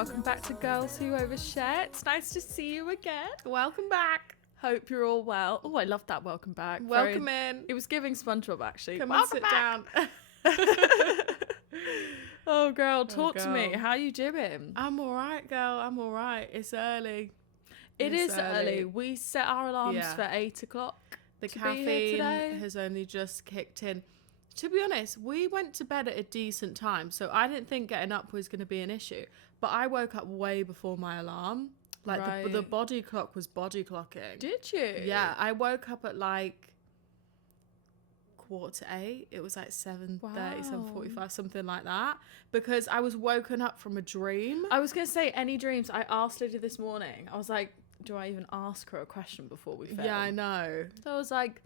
welcome back to Girls Who Overshare. It's nice to see you again. Welcome back. Hope you're all well. Oh, I love that welcome back. Welcome in. It was giving SpongeBob, actually. Come welcome and sit back. down. Oh, girl, talk to girl. me. How you doing? I'm all right, girl. I'm all right. It's early. It is early. We set our alarms for 8 o'clock. The to be here today. caffeine has only just kicked in. To be honest, we went to bed at a decent time, so I didn't think getting up was going to be an issue. But I woke up way before my alarm. Like, Right. the body clock was body clocking. Did you? Yeah, I woke up at like 7:45. It was like 7:30, Wow. 7:45, something like that. Because I was woken up from a dream. I was going to say, any dreams? I asked Lydia this morning. I was like, do I even ask her a question before we film? Yeah, I know. So I was like,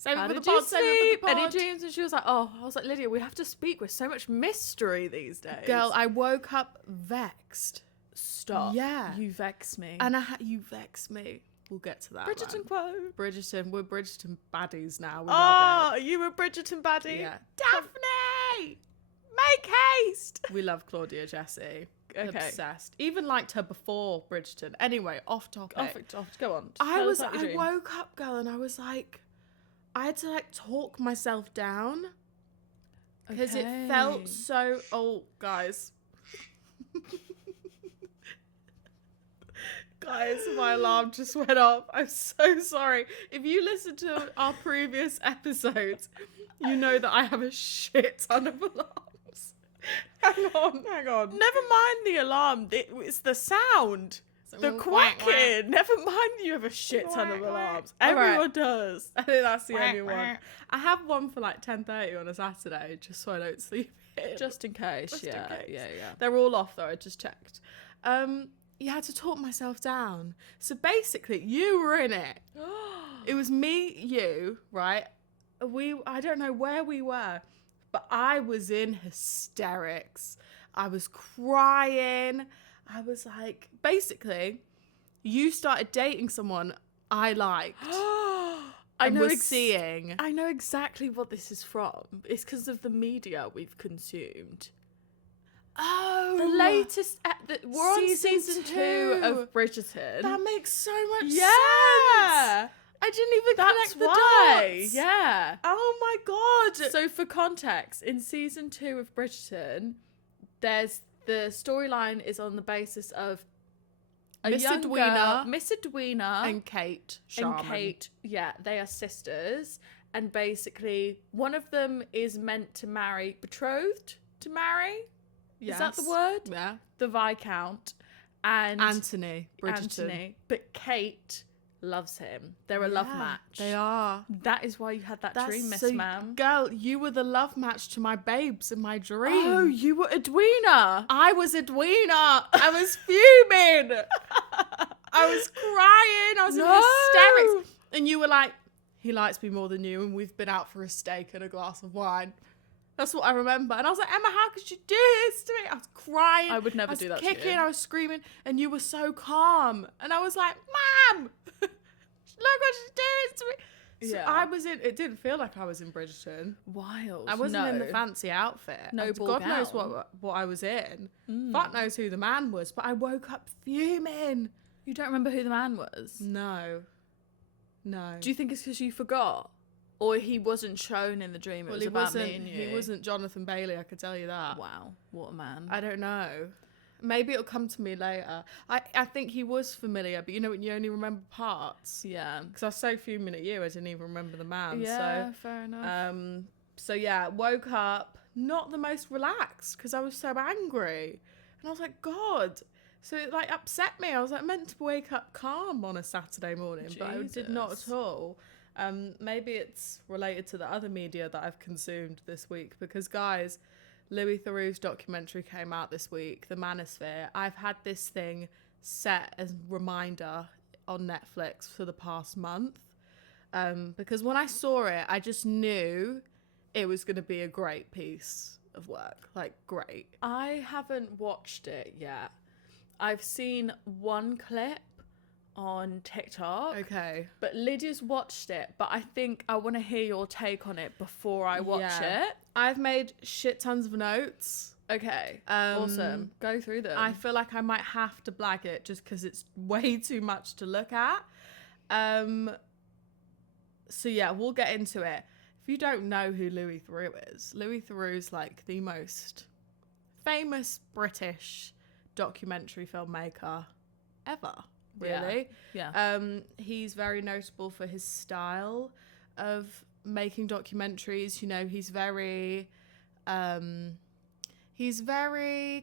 Save how it for the did you pod, save it sleep? for the Any pod. dreams? And she was like, oh. I was like, Lydia, we have to speak with so much mystery these days. Girl, I woke up vexed. Stop. Yeah. You vex me. And you vex me. We'll get to that. Bridgerton man. quote. Bridgerton. We're Bridgerton baddies now. We Oh, love it. you a Bridgerton baddie? Yeah. Daphne! Make haste! We love Claudia Jessie. Okay. Obsessed. Even liked her before Bridgerton. Anyway, off topic. Go on. I woke up, girl, and I was like, I had to like talk myself down because it felt so. Oh, guys, guys, my alarm just went off. I'm so sorry. If you listen to our previous episodes, you know that I have a shit ton of alarms. Hang on. Never mind the alarm. It's the sound. The quacking. Never mind you have a shit ton of alarms. Everyone does. I think that's the only one. I have one for like 10:30 on a Saturday, just so I don't sleep in. Just in case. Just in Yeah. case. Yeah. They're all off though, I just checked. You had to talk myself down. So basically, you were in it. It was me, you, right? I don't know where we were, but I was in hysterics. I was crying. I was like, basically, you started dating someone I liked. I know seeing. I know exactly what this is from. It's because of the media we've consumed. Oh, The latest, we're on Season season 2 2 of Bridgerton. That makes so much sense. Yeah. I didn't even That's connect the why. dots. Yeah. Oh my god. So for context, in season 2 of Bridgerton, the storyline is on the basis of a Miss young Edwina. girl, Miss Edwina and Kate Sharman. and Kate. Yeah, they are sisters, and basically one of them is meant to marry, betrothed to marry. Yes. Is that the word? Yeah. The Viscount and Anthony Bridgerton. Anthony, but Kate loves him. They're a love Yeah, match. They are. That is why you had that dream, Miss so, Ma'am. Girl, you were the love match to my babes in my dream. Oh, you were Edwina. I was Edwina. I was fuming. I was crying. I was in hysterics. And you were like, he likes me more than you, and we've been out for a steak and a glass of wine. That's what I remember. And I was like, Emma, how could you do this to me? I was crying. I would never do that to you. kicking, I was screaming, and you were so calm. And I was like, Mom, look what she's doing to me. So Yeah. I was in, it didn't feel like I was in Bridgerton. Wild. I wasn't No. in the fancy outfit. Noble God knows gown. what I was in. Fuck knows who the man was, but I woke up fuming. You don't remember who the man was? No. Do you think it's because you forgot? Or he wasn't shown in the dream? It was about me and you. He wasn't Jonathan Bailey, I could tell you that. Wow. What a man. I don't know. Maybe it'll come to me later. I think he was familiar, but you know when you only remember parts. Yeah. Because I was so fuming at you, I didn't even remember the man. Yeah, fair enough. So yeah, woke up not the most relaxed because I was so angry, and I was like, God. So it like upset me. I was like meant to wake up calm on a Saturday morning, but I did not Jesus. at all. Maybe it's related to the other media that I've consumed this week because guys, Louis Theroux's documentary came out this week, The Manosphere. I've had this thing set as a reminder on Netflix for the past month because when I saw it, I just knew it was going to be a great piece of work. Like, great. I haven't watched it yet. I've seen one clip on TikTok. Okay. But Lydia's watched it, but I think I want to hear your take on it before I watch it. I've made shit tons of notes Okay, awesome. Go through them. I feel like I might have to blag it just because it's way too much to look at. So yeah, we'll get into it. If you don't know who Louis Theroux is, Louis Theroux's like the most famous British documentary filmmaker ever, really. Yeah. He's very notable for his style of making documentaries. You know, he's very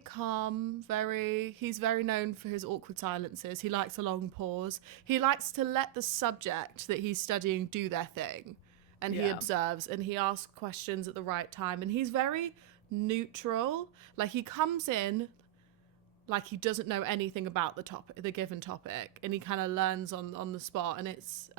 calm, he's very known for his awkward silences. He likes a long pause. He likes to let the subject that he's studying do their thing. And he observes and he asks questions at the right time. And he's very neutral. Like, he comes in like he doesn't know anything about the given topic. And he kind of learns on the spot. And it's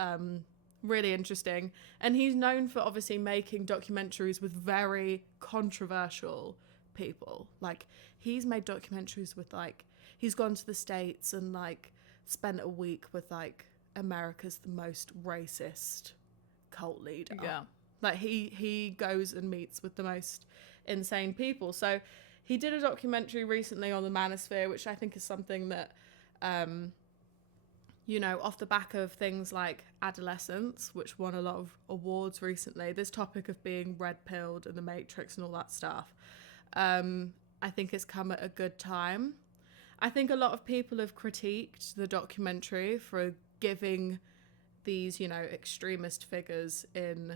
really interesting. And he's known for obviously making documentaries with very controversial people. Like, he's made documentaries with, like, he's gone to the States and like spent a week with like America's the most racist cult leader. Yeah. Like, he goes and meets with the most insane people. So he did a documentary recently on the manosphere, which I think is something that you know, off the back of things like adolescence, which won a lot of awards recently, this topic of being red-pilled and the Matrix and all that stuff, I think it's come at a good time. I think a lot of people have critiqued the documentary for giving these, you know, extremist figures in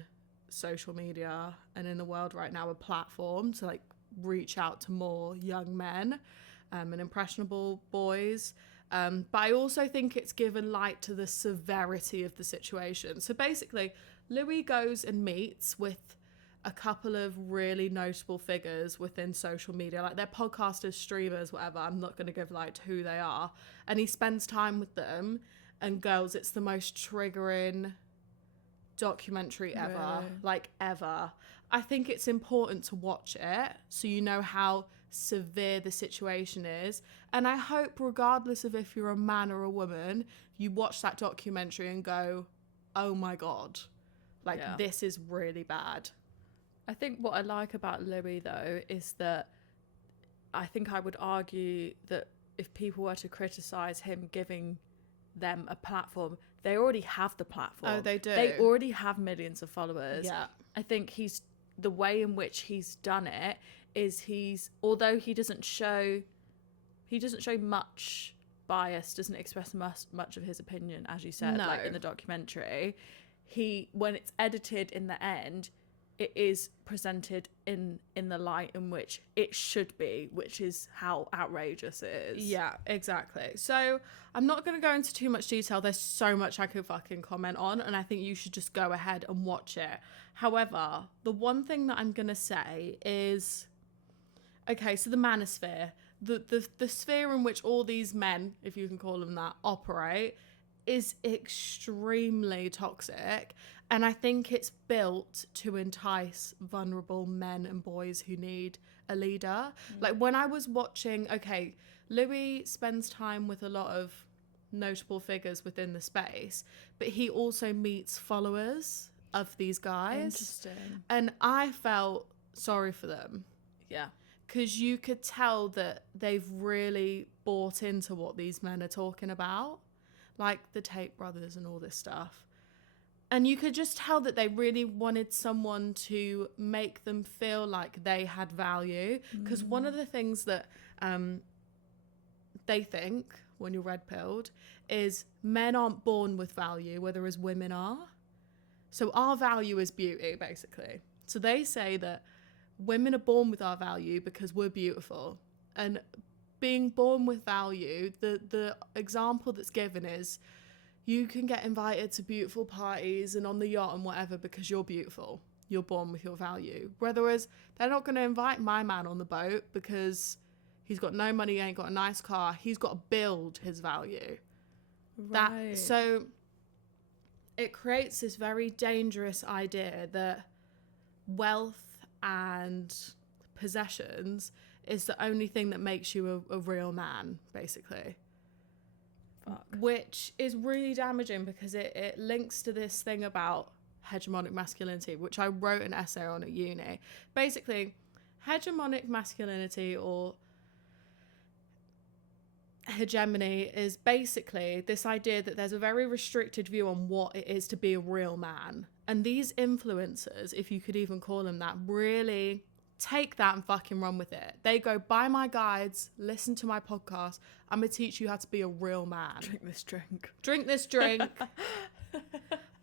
social media and in the world right now a platform to like reach out to more young men and impressionable boys. But I also think it's given light to the severity of the situation. So basically, Louis goes and meets with a couple of really notable figures within social media, like they're podcasters, streamers, whatever. I'm not going to give light to who they are. And he spends time with them. And girls, it's the most triggering documentary ever. Really? Like, ever. I think it's important to watch it so you know how severe the situation is. And I hope, regardless of if you're a man or a woman, you watch that documentary and go, oh my God, like, this is really bad. I think what I like about Louis, though, is that I think I would argue that if people were to criticise him giving them a platform, they already have the platform. Oh, they do. They already have millions of followers. Yeah. I think the way in which he's done it is although he doesn't show much bias, doesn't express much of his opinion, as you said, like in the documentary, when it's edited in the end, it is presented in the light in which it should be, which is how outrageous it is. Yeah, exactly. So I'm not going to go into too much detail. There's so much I could fucking comment on, and I think you should just go ahead and watch it. However, the one thing that I'm going to say is, okay, so the manosphere, the sphere in which all these men, if you can call them that, operate, is extremely toxic. And I think it's built to entice vulnerable men and boys who need a leader. Like, when I was watching, okay, Louis spends time with a lot of notable figures within the space, but he also meets followers of these guys. Interesting. And I felt sorry for them. Yeah. Because you could tell that they've really bought into what these men are talking about, like the Tate brothers and all this stuff. And you could just tell that they really wanted someone to make them feel like they had value. Because one of the things that they think when you're red-pilled is men aren't born with value, whereas women are. So our value is beauty, basically. So they say that women are born with our value because we're beautiful. And being born with value, the example that's given is, you can get invited to beautiful parties and on the yacht and whatever because you're beautiful. You're born with your value. Whereas they're not going to invite my man on the boat because he's got no money, he ain't got a nice car. He's got to build his value. Right. So it creates this very dangerous idea that wealth and possessions is the only thing that makes you a real man, basically. Fuck. Which is really damaging because it links to this thing about hegemonic masculinity, which I wrote an essay on at uni. Basically, hegemonic masculinity or hegemony is basically this idea that there's a very restricted view on what it is to be a real man. And these influencers, if you could even call them that, really take that and fucking run with it. They go, buy my guides, listen to my podcast. I'm going to teach you how to be a real man. Drink this drink. Drink this drink.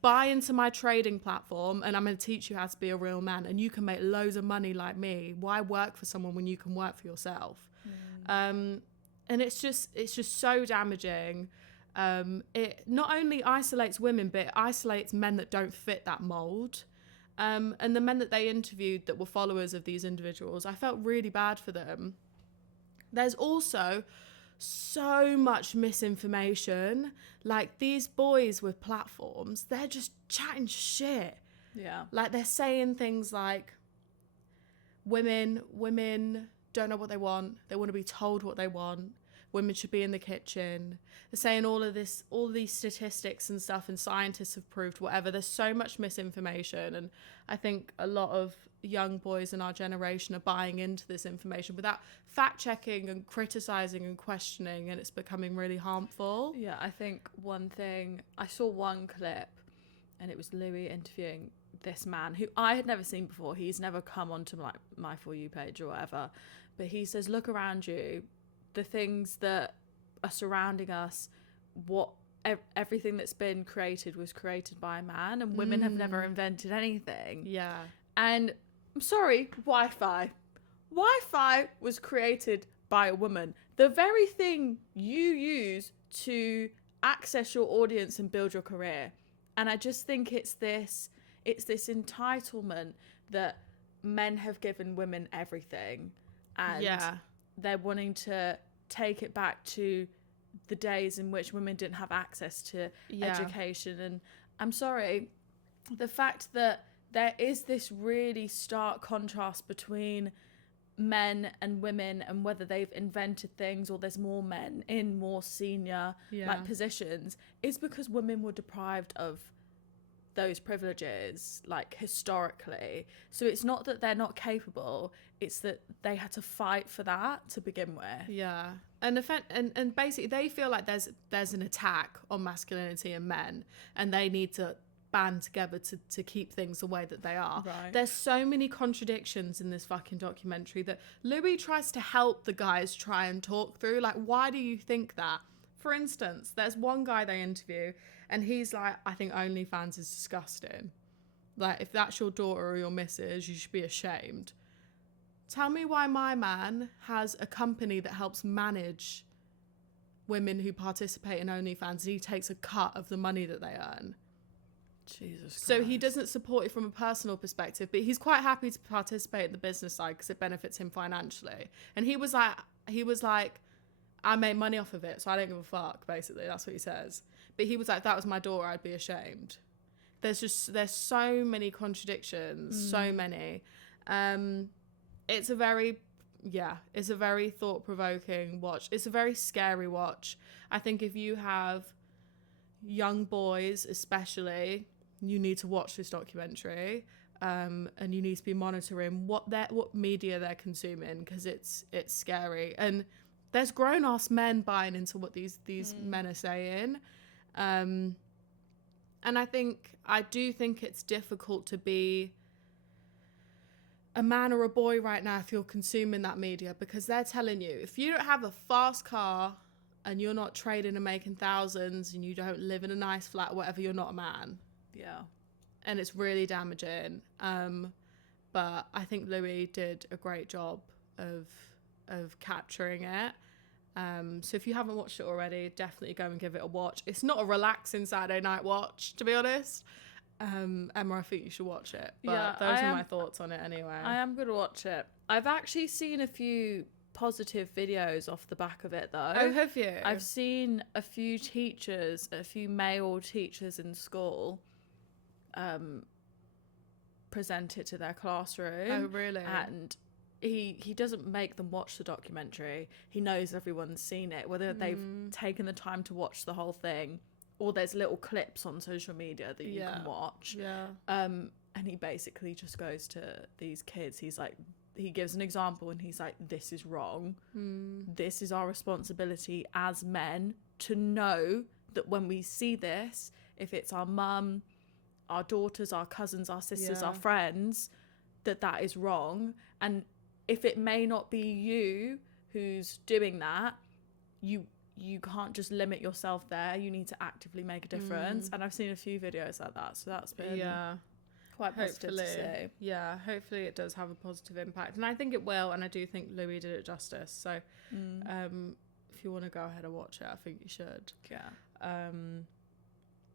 Buy into my trading platform and I'm going to teach you how to be a real man. And you can make loads of money like me. Why work for someone when you can work for yourself? And it's just so damaging. It not only isolates women, but it isolates men that don't fit that mold. And the men that they interviewed that were followers of these individuals, I felt really bad for them. There's also so much misinformation. Like, these boys with platforms, they're just chatting shit. Yeah. Like, they're saying things like, women don't know what they want. They want to be told what they want. Women should be in the kitchen. They're saying all these statistics and stuff, and scientists have proved whatever. There's so much misinformation, and I think a lot of young boys in our generation are buying into this information without fact checking and criticizing and questioning, and it's becoming really harmful. Yeah, I think one thing, I saw one clip, and it was Louis interviewing this man who I had never seen before. He's never come onto my For You page or whatever, but he says, look around you, the things that are surrounding us, everything that's been created was created by a man, and women have never invented anything. Yeah. And I'm sorry, Wi-Fi was created by a woman. The very thing you use to access your audience and build your career. And I just think it's this entitlement that men have given women everything, and they're wanting to take it back to the days in which women didn't have access to education. And I'm sorry, the fact that there is this really stark contrast between men and women, and whether they've invented things or there's more men in more senior positions, is because women were deprived of those privileges, like, historically. So it's not that they're not capable, it's that they had to fight for that to begin with. Yeah. And basically they feel like there's an attack on masculinity and men, and they need to band together to keep things the way that they are. Right. There's so many contradictions in this fucking documentary that Louis tries to help the guys try and talk through. Like, why do you think that? For instance, there's one guy they interview, and he's like, I think OnlyFans is disgusting. Like, if that's your daughter or your missus, you should be ashamed. Tell me why my man has a company that helps manage women who participate in OnlyFans, and he takes a cut of the money that they earn. Jesus Christ. So he doesn't support it from a personal perspective, but he's quite happy to participate in the business side because it benefits him financially. And he was like, I make money off of it, so I don't give a fuck, basically. That's what he says. But he was like, if that was my daughter, I'd be ashamed. There's so many contradictions, so many. It's a very thought-provoking watch. It's a very scary watch. I think if you have young boys especially, you need to watch this documentary, and you need to be monitoring what media they're consuming, because it's scary. And there's grown-ass men buying into what these men are saying. And I do think it's difficult to be a man or a boy right now if you're consuming that media, because they're telling you, if you don't have a fast car and you're not trading and making thousands and you don't live in a nice flat or whatever, you're not a man. Yeah. And it's really damaging. But I think Louis did a great job of capturing it. So if you haven't watched it already, definitely go and give it a watch. It's not a relaxing Saturday night watch, to be honest. Emma, I think you should watch it. But those are my thoughts on it anyway. I am going to watch it. I've actually seen a few positive videos off the back of it, though. Oh, have you? I've seen a few male teachers in school present it to their classroom. Oh, really? And he doesn't make them watch the documentary. He knows everyone's seen it, whether they've taken the time to watch the whole thing, or there's little clips on social media that you can watch. Yeah. And he basically just goes to these kids. He's like, he gives an example and he's like, this is wrong. This is our responsibility as men to know that when we see this, if it's our mum, our daughters, our cousins, our sisters, our friends, that is wrong. And if it may not be you who's doing that, you can't just limit yourself there. You need to actively make a difference. And I've seen a few videos like that, so that's been quite positive to see. Yeah, hopefully it does have a positive impact, and I think it will. And I do think Louis did it justice. So, if you want to go ahead and watch it, I think you should. Yeah.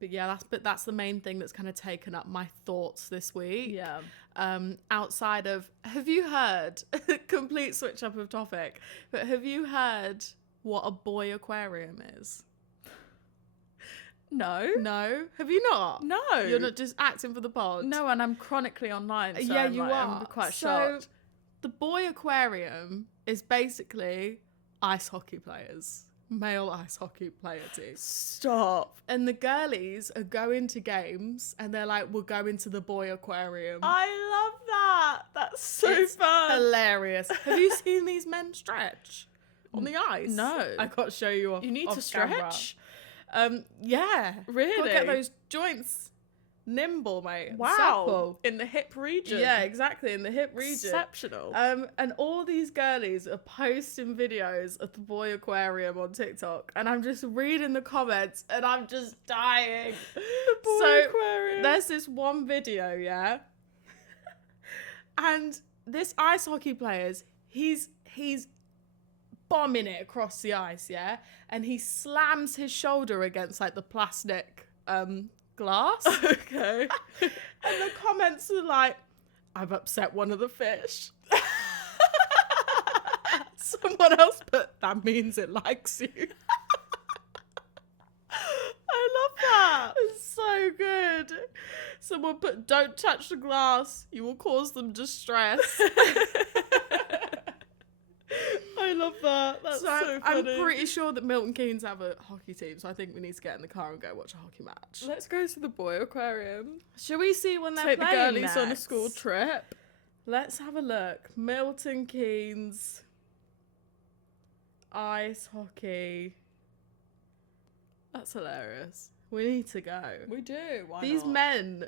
But yeah, that's the main thing that's kind of taken up my thoughts this week. Yeah. Outside of, have you heard, complete switch up of topic, but have you heard what a boy aquarium is? No? Have you not? No. You're not just acting for the pod? No, and I'm chronically online, so yeah, you are. I'm quite shocked. The boy aquarium is basically ice hockey players. Male ice hockey player team. Stop. And the girlies are going to games and they're like, we'll go into the boy aquarium. I love that. That's so fun. Hilarious. Have you seen these men stretch on the ice? No. I got to show you off. You need off to stretch? Yeah. Really? Got to get those joints nimble, mate. Wow. Supple. In the hip region. Yeah, exactly. In the hip region. Exceptional. And all these girlies are posting videos of the boy aquarium on TikTok, and I'm just reading the comments and I'm just dying. The boy aquarium. There's this one video, yeah, and this ice hockey player's he's bombing it across the ice, yeah, and he slams his shoulder against like the plastic glass. Okay. And the comments are like, I've upset one of the fish. Someone else put, that means it likes you. I love that. It's so good. Someone put, don't touch the glass. You will cause them distress. I love that. That's so funny. I'm pretty sure that Milton Keynes have a hockey team, so I think we need to get in the car and go watch a hockey match. Let's go to the boy aquarium. Shall we see when they're Take the playing girlies next? on a school trip. Let's have a look. Milton Keynes ice hockey. That's hilarious. We need to go. We do. Why These not? men,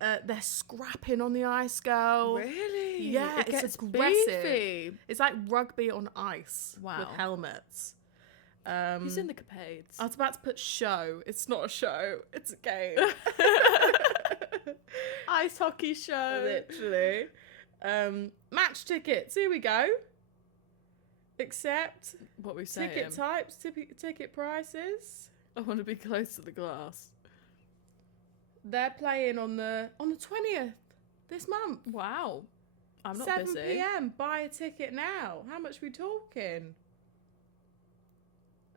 they're scrapping on the ice, girl. Really? Yeah, It it's gets aggressive. beefy. It's like rugby on ice. Wow. With helmets. He's in the capades. I was about to put show. It's not a show. It's a game. Ice hockey show. Literally. Match tickets. Here we go. Accept. What we saying? Ticket types. Ticket prices. I want to be close to the glass. They're playing on the 20th this month. Wow. I'm not 7 busy. p.m. Buy a ticket now. How much we talking?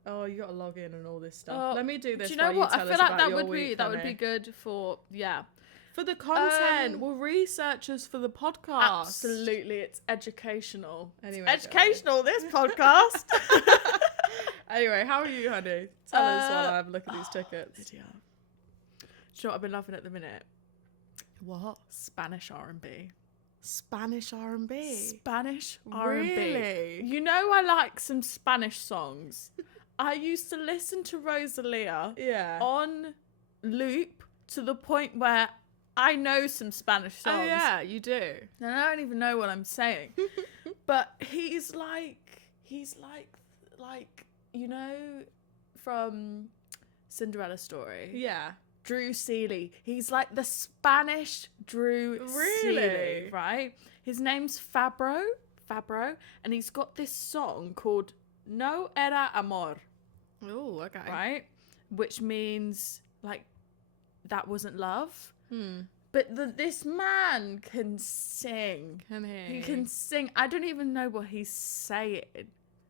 Oh, you got to log in and all this stuff. Oh, Let me do this. Do you know while what? You I tell feel us like about that your would week, be honey. good for For the content. We're researchers for the podcast. Absolutely, it's educational. Anyway, It's educational, this podcast. Anyway, how are you, honey? Tell us while I have a look at these tickets. Lydia. Do you know what I've been loving at the minute? What? Spanish R&B. Spanish R&B? Spanish R&B. Really? You know I like some Spanish songs. I used to listen to Rosalia on loop to the point where I know some Spanish songs. Oh, yeah, you do. And I don't even know what I'm saying. But he's like, you know, from Cinderella Story. Yeah. Drew Seeley. He's like the Spanish Drew Seeley, right? His name's Fabro, and he's got this song called No Era Amor. Oh, okay. Right? Which means, like, that wasn't love. But this man can sing. Can he? He can sing. I don't even know what he's saying.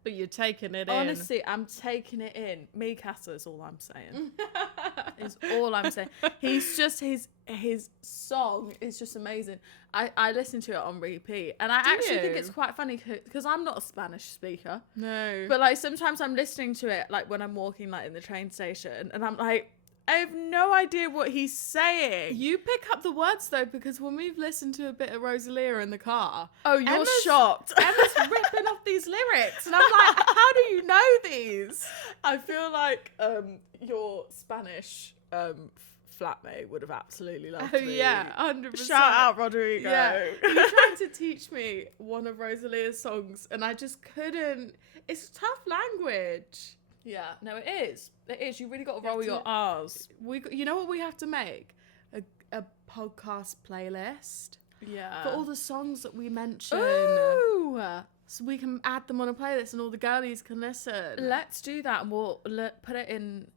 But you're taking it in. Honestly, I'm taking it in. Me Casa is all I'm saying. Is all I'm saying. He's just, his song is just amazing. I listen to it on repeat. And I actually think it's quite funny because I'm not a Spanish speaker. No. But like sometimes I'm listening to it like when I'm walking like in the train station and I'm like, I have no idea what he's saying. You pick up the words though, because when we've listened to a bit of Rosalia in the car, Oh, you're shocked. Emma's ripping off these lyrics, and I'm like, how do you know these? I feel like your Spanish flatmate would have absolutely loved Oh me. yeah, 100%. Shout out Rodrigo. Yeah, he tried to teach me one of Rosalia's songs, and I just couldn't. It's tough language. Yeah, no, it is. It is. You really got to roll your R's. You know what we have to make? A podcast playlist. Yeah. For all the songs that we mention. Ooh. So we can add them on a playlist and all the girlies can listen. Let's do that, and we'll put it in.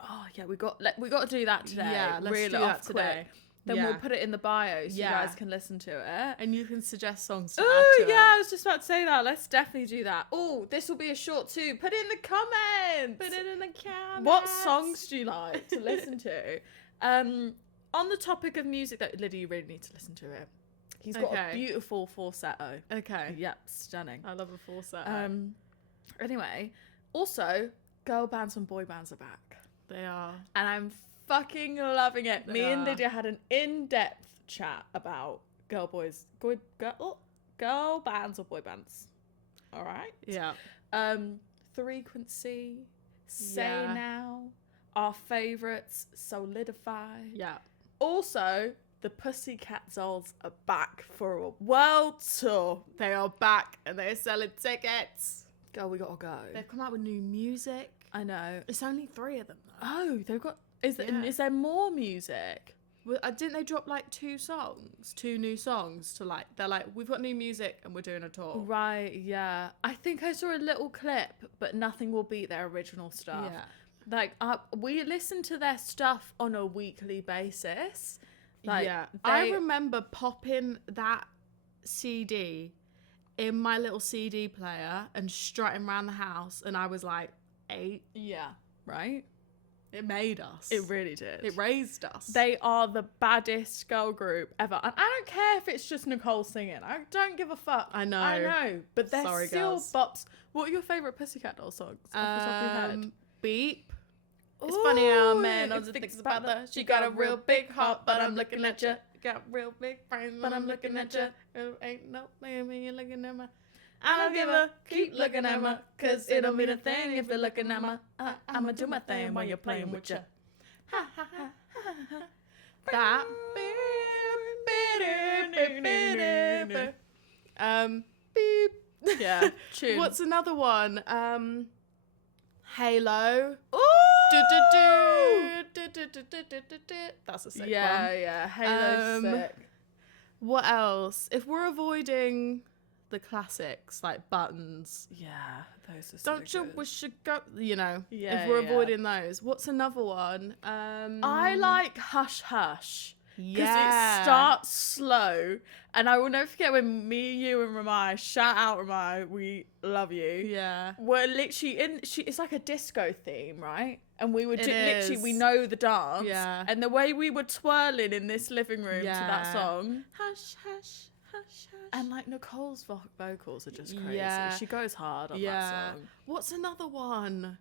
Oh yeah, we got to do that today. Yeah, let's Reel do it that off today. quick. Then we'll put it in the bio so you guys can listen to it. And you can suggest songs to add Oh to yeah, it. I was just about to say that. Let's definitely do that. Oh, this will be a short too. Put it in the comments. Put it in the comments. What songs do you like to listen to? On the topic of music, though, Lydia, you really need to listen to it. He's got a beautiful falsetto. Okay. Yep, stunning. I love a falsetto. Anyway, also, girl bands and boy bands are back. They are. And I'm fucking loving it. Me and Lydia had an in-depth chat about girl bands or boy bands. All right? Yeah. Frequency, Say Now, our favourites, Solidify. Yeah. Also, the Pussycat Dolls are back for a world tour. They are back and they're selling tickets. Girl, we gotta go. They've come out with new music. I know. It's only 3 of them though. Oh, they've got... Is there more music? Well, didn't they drop like 2 new songs to like, they're like, we've got new music and we're doing a tour. Right, yeah. I think I saw a little clip, but nothing will beat their original stuff. Yeah. Like, we listen to their stuff on a weekly basis. Like, yeah. I remember popping that CD in my little CD player and strutting around the house, and I was like 8. Yeah, right? It made us. It really did. It raised us. They are the baddest girl group ever. And I don't care if it's just Nicole singing. I don't give a fuck. I know. I know. But they're Sorry, still girls. bops. What are your favourite Pussycat Dolls songs off the top of your head? Beep. It's funny how a man Ooh, knows thinks about her. She got a real big heart, but I'm looking at you. Got real big brains, but I'm looking at you. Ain't no man when you're looking at me. I don't give a keep looking at me, cause it'll mean a thing if you're looking at me. I'ma do my thing while you're playing with you. Ha ha ha ha. That. Beep. Yeah, tune. What's another one? Halo. Ooh! That's a sick Yeah, one. yeah. Halo's sick. What else? If we're avoiding the classics like Buttons, Yeah, those are so Don't You good. Wish You Go, you know, Yeah, if we're yeah. avoiding those. What's another one? I like Hush Hush. Because Yeah. it starts slow. And I will never forget when me, you, and Ramai, shout out Ramai, we love you. Yeah. We're literally it's like a disco theme, right? And we were It literally, is. we know the dance. Yeah. And the way we were twirling in this living room to that Yeah. song. Hush, hush, hush, hush. And like Nicole's vocals are just crazy. Yeah. She goes hard on Yeah. that song. What's another one?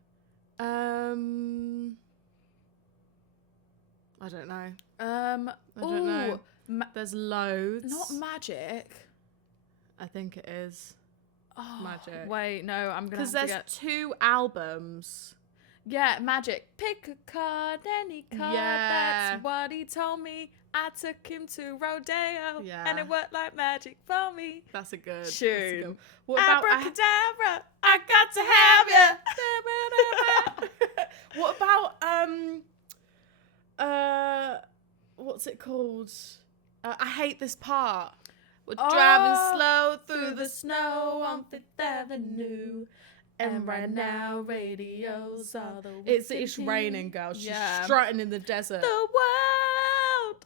I don't know. I don't know. There's loads. Not Magic. I think it is. Oh, Magic. Wait, no, I'm gonna Because have to there's get... 2 albums. Yeah, Magic. Pick a card, any card. Yeah. That's what he told me. I took him to rodeo, Yeah. and it worked like magic for me. That's a good Tune. What about Abracadabra, I got to have you. what about what's it called? I hate this part. We're driving slow through the snow on Fifth Avenue. And right now, radios are the... It's raining, girl. She's strutting in the desert. The world.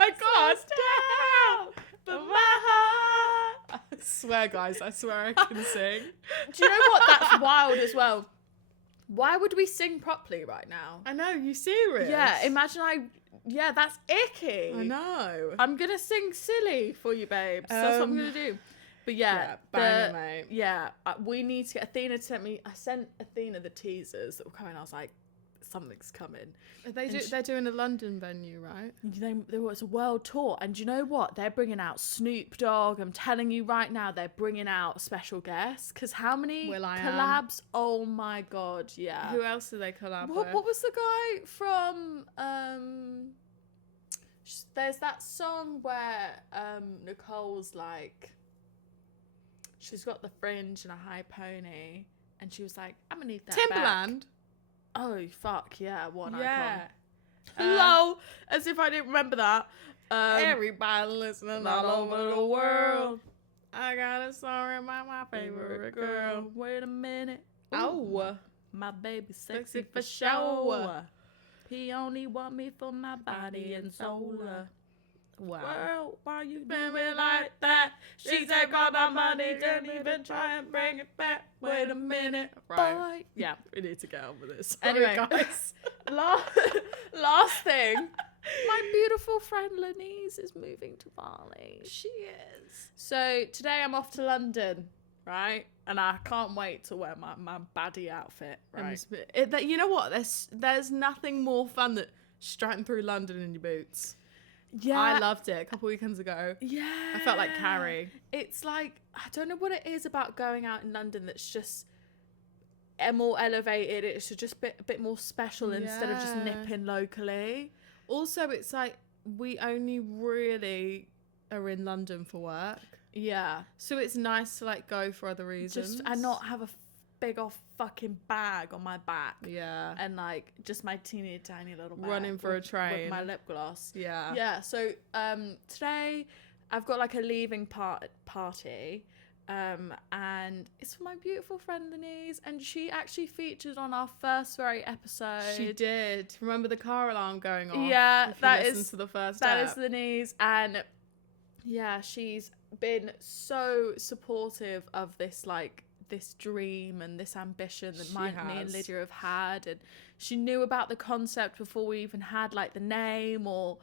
I can't down, but my heart. I swear, guys, I swear I can sing. Do you know what? That's wild as well. Why would we sing properly right now? I know, you serious? Yeah, imagine yeah, that's icky. I know. I'm gonna sing silly for you, babes. That's what I'm gonna do. But yeah, banger, mate. Yeah, we need to get Athena sent me. I sent Athena the teasers that were coming. I was like, something's coming. They're doing a London venue, right? It's a world tour, and you know what? They're bringing out Snoop Dogg. I'm telling you right now, they're bringing out special guests. Because how many collabs? Oh my god, yeah. Who else do they collab with? What was the guy from? There's that song where Nicole's like, she's got the fringe and a high pony, and she was like, I'm gonna need that Timberland. back. Oh fuck yeah, what an yeah. icon. Lol, as if I didn't remember that. Everybody listening all over the world. I got a song about my favorite girl. Wait a minute. Oh, my baby's sexy for sure. He only want me for my body and soul. Wow. Girl, why you do it like that? She take all my money, don't even try and bring it back. Wait a minute, Right. boy. Yeah, we need to get on with this. Anyway, guys. last thing. My beautiful friend Lenise is moving to Bali. She is. So today I'm off to London, right? And I can't wait to wear my baddie outfit, right? You know what? There's nothing more fun than striding through London in your boots. Yeah. I loved it a couple weekends ago. Yeah. I felt like Carrie. It's like, I don't know what it is about going out in London that's just more elevated. It's just a bit more special instead of just nipping locally. Also, it's like we only really are in London for work. Yeah. So it's nice to like go for other reasons. And not have a big off fucking bag on my back. Yeah. And like just my teeny tiny little bag. Running for a train. With my lip gloss. Yeah. Yeah. So today I've got like a leaving party. And it's for my beautiful friend Lenise, and she actually featured on our first very episode. She did. Remember the car alarm going off? Yeah, that is to the first. That is Lenise, and yeah, she's been so supportive of this dream and this ambition that me and Lydia have had, and she knew about the concept before we even had like the name or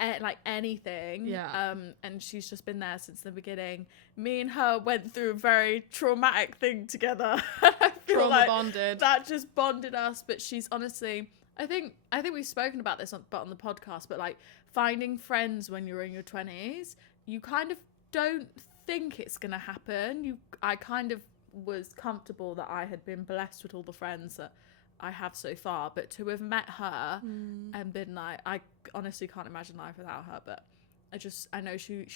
anything. Yeah. And she's just been there since the beginning. Me and her went through a very traumatic thing together. I feel like bonded. That just bonded us. But she's honestly, I think we've spoken about this on the podcast, but like finding friends when you're in your 20s, you kind of don't think it's gonna happen. I kind of was comfortable that I had been blessed with all the friends that I have so far, but to have met her and been like, I honestly can't imagine life without her. But I know she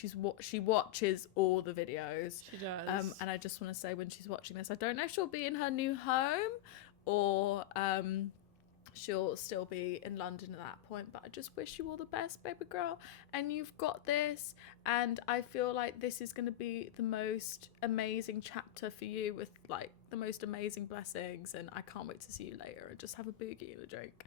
watches all the videos. She does. And I just want to say, when she's watching this, I don't know if she'll be in her new home or she'll still be in London at that point, but I just wish you all the best, baby girl, and you've got this. And I feel like this is going to be the most amazing chapter for you, with like the most amazing blessings, and I can't wait to see you later and just have a boogie and a drink.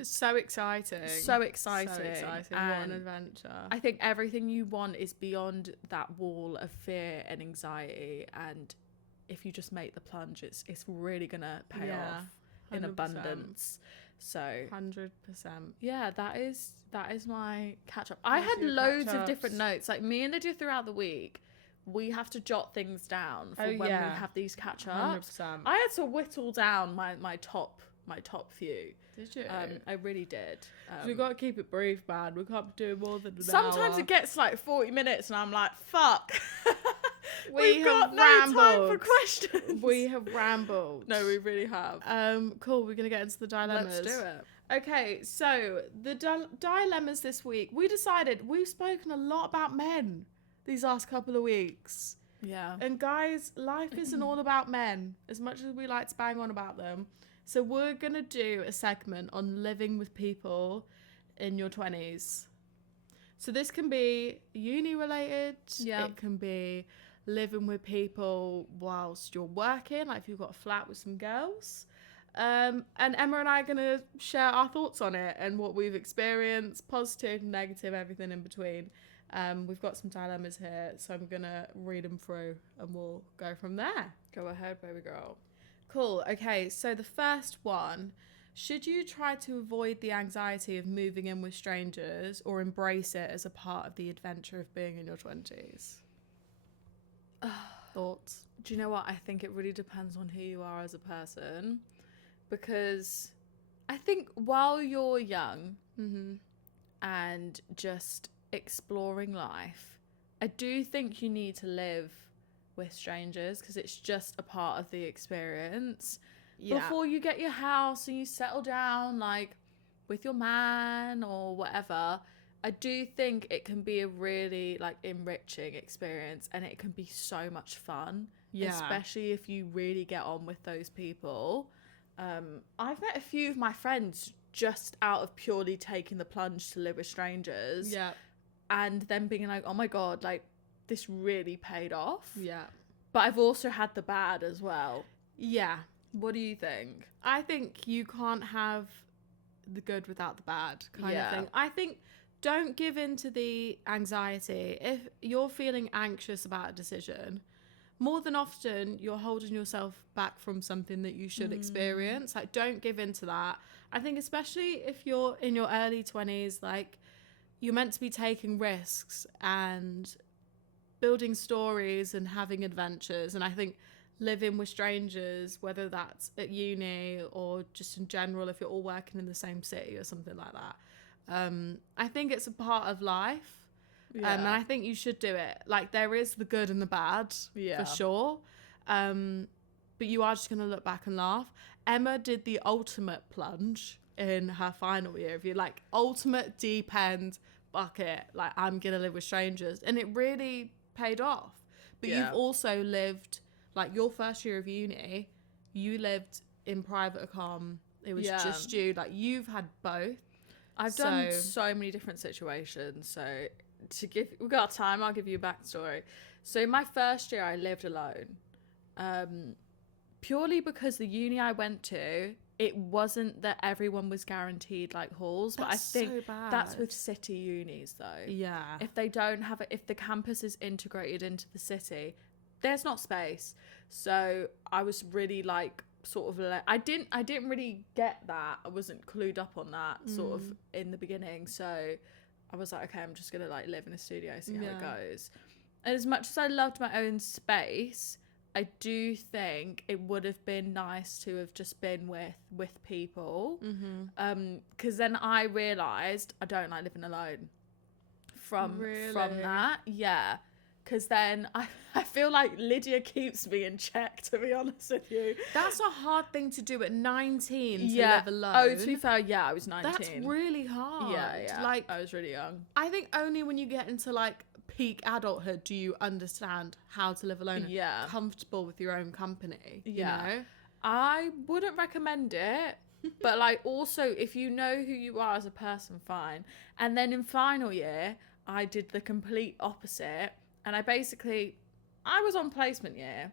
It's so exciting. So exciting. What an adventure. I think everything you want is beyond that wall of fear and anxiety, and if you just make the plunge, it's really gonna pay off in 100%. Abundance. So 100%. yeah, that is my catch up. I had loads of different notes. Like me and Lydia throughout the week, we have to jot things down for when we have these catch ups. 100%. I had to whittle down my top few. Did you? I really did. We got to keep it brief, man. We can't do more than an sometimes hour. it gets like 40 minutes and I'm like, fuck. We've got rambled. no time for questions. We have rambled. No, we really have. Cool. We're going to get into the dilemmas. Let's do it. Okay, so the dilemmas this week. We decided we've spoken a lot about men these last couple of weeks. Yeah. And guys, life isn't all about men, as much as we like to bang on about them. So we're going to do a segment on living with people in your 20s. So this can be uni related. Yeah. It can be living with people whilst you're working, like if you've got a flat with some girls. And Emma and I are going to share our thoughts on it and what we've experienced, positive, negative, everything in between. We've got some dilemmas here, so I'm going to read them through and we'll go from there. Go ahead, baby girl. Cool. Okay, so the first one, should you try to avoid the anxiety of moving in with strangers or embrace it as a part of the adventure of being in your 20s? Thoughts? Do you know what? I think it really depends on who you are as a person. because I think while you're young Mm-hmm. and just exploring life, I do think you need to live with strangers because it's just a part of the experience. Yeah. Before you get your house and you settle down, like, with your man or whatever, I do think it can be a really, like, enriching experience, and it can be so much fun. Yeah. Especially if you really get on with those people. I've met a few of my friends just out of purely taking the plunge to live with strangers. Yeah. And then being like, oh my God, like, this really paid off. Yeah. But I've also had the bad as well. Yeah. What do you think? I think you can't have the good without the bad kind of Yeah. thing. I think don't give in to the anxiety. If you're feeling anxious about a decision, more than often you're holding yourself back from something that you should experience. Like, don't give in to that. I think especially if you're in your early 20s, like, you're meant to be taking risks and building stories and having adventures. And I think living with strangers, whether that's at uni or just in general, if you're all working in the same city or something like that, I think it's a part of life. Yeah. And I think you should do it. Like, there is the good and the bad, Yeah. for sure. But you are just going to look back and laugh. Emma did the ultimate plunge in her final year of year, like, ultimate deep end bucket. Like, I'm going to live with strangers. And it really paid off. But Yeah. you've also lived, like, your first year of uni, you lived in private accom. It was Yeah. just you. Like, you've had both. I've done so many different situations. So we've got time, I'll give you a backstory. So my first year I lived alone. Purely because the uni I went to, it wasn't that everyone was guaranteed, like, halls, but I That's think so bad. that's with city unis though. Yeah. If they don't have it, if the campus is integrated into the city, there's not space. So I was really, like, sort of I didn't really get that. I wasn't clued up on that sort of in the beginning. So I was like, okay, I'm just gonna, like, live in a studio, see how it goes. And as much as I loved my own space, I do think it would have been nice to have just been with people. Because then I realised I don't like living alone from that. Yeah. Because then I feel like Lydia keeps me in check, to be honest with you. That's a hard thing to do at 19 to Yeah. live alone. Oh, to be fair, yeah, I was 19. That's really hard. Yeah. Like, I was really young. I think only when you get into, like, peak adulthood do you understand how to live alone. Yeah. And comfortable with your own company. Yeah. You know? I wouldn't recommend it. But, like, also, if you know who you are as a person, fine. And then in final year, I did the complete opposite. And I was on placement year,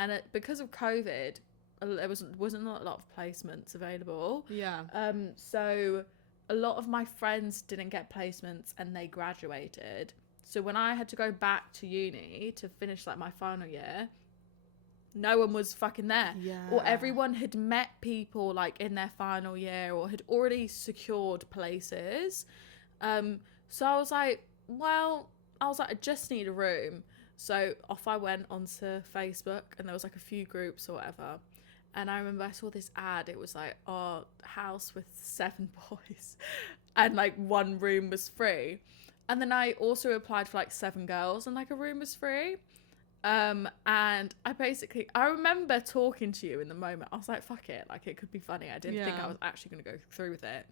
and because of COVID, there wasn't a lot of placements available. Yeah. So a lot of my friends didn't get placements, and they graduated. So when I had to go back to uni to finish, like, my final year, no one was fucking there. Yeah. Or everyone had met people, like, in their final year, or had already secured places. So I was like, I just need a room. So off I went onto Facebook, and there was, like, a few groups or whatever. And I remember I saw this ad. It was like, house with 7 boys. And, like, 1 room was free. And then I also applied for, like, 7 girls, and, like, a room was free. And I remember talking to you in the moment. I was like, fuck it. Like, it could be funny. I didn't think I was actually going to go through with it.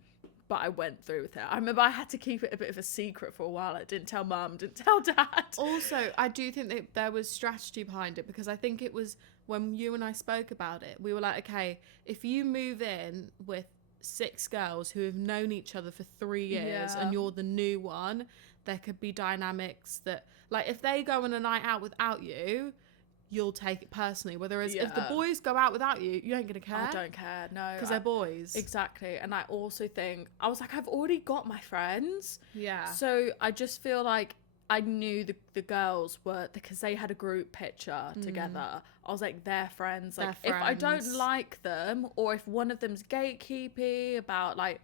But I went through with it. I remember I had to keep it a bit of a secret for a while. I didn't tell mum, didn't tell dad. Also, I do think that there was strategy behind it, because I think it was when you and I spoke about it, we were like, okay, if you move in with 6 girls who have known each other for 3 years and you're the new one, there could be dynamics that, like, if they go on a night out without you, you'll take it personally. Whereas if the boys go out without you, you ain't gonna care. I don't care, no. Because they're boys. Exactly. And I also think, I was like, I've already got my friends. Yeah. So I just feel like I knew the girls were, because they had a group picture together. I was like, they're friends. Like, if I don't like them, or if one of them's gatekeepy about, like,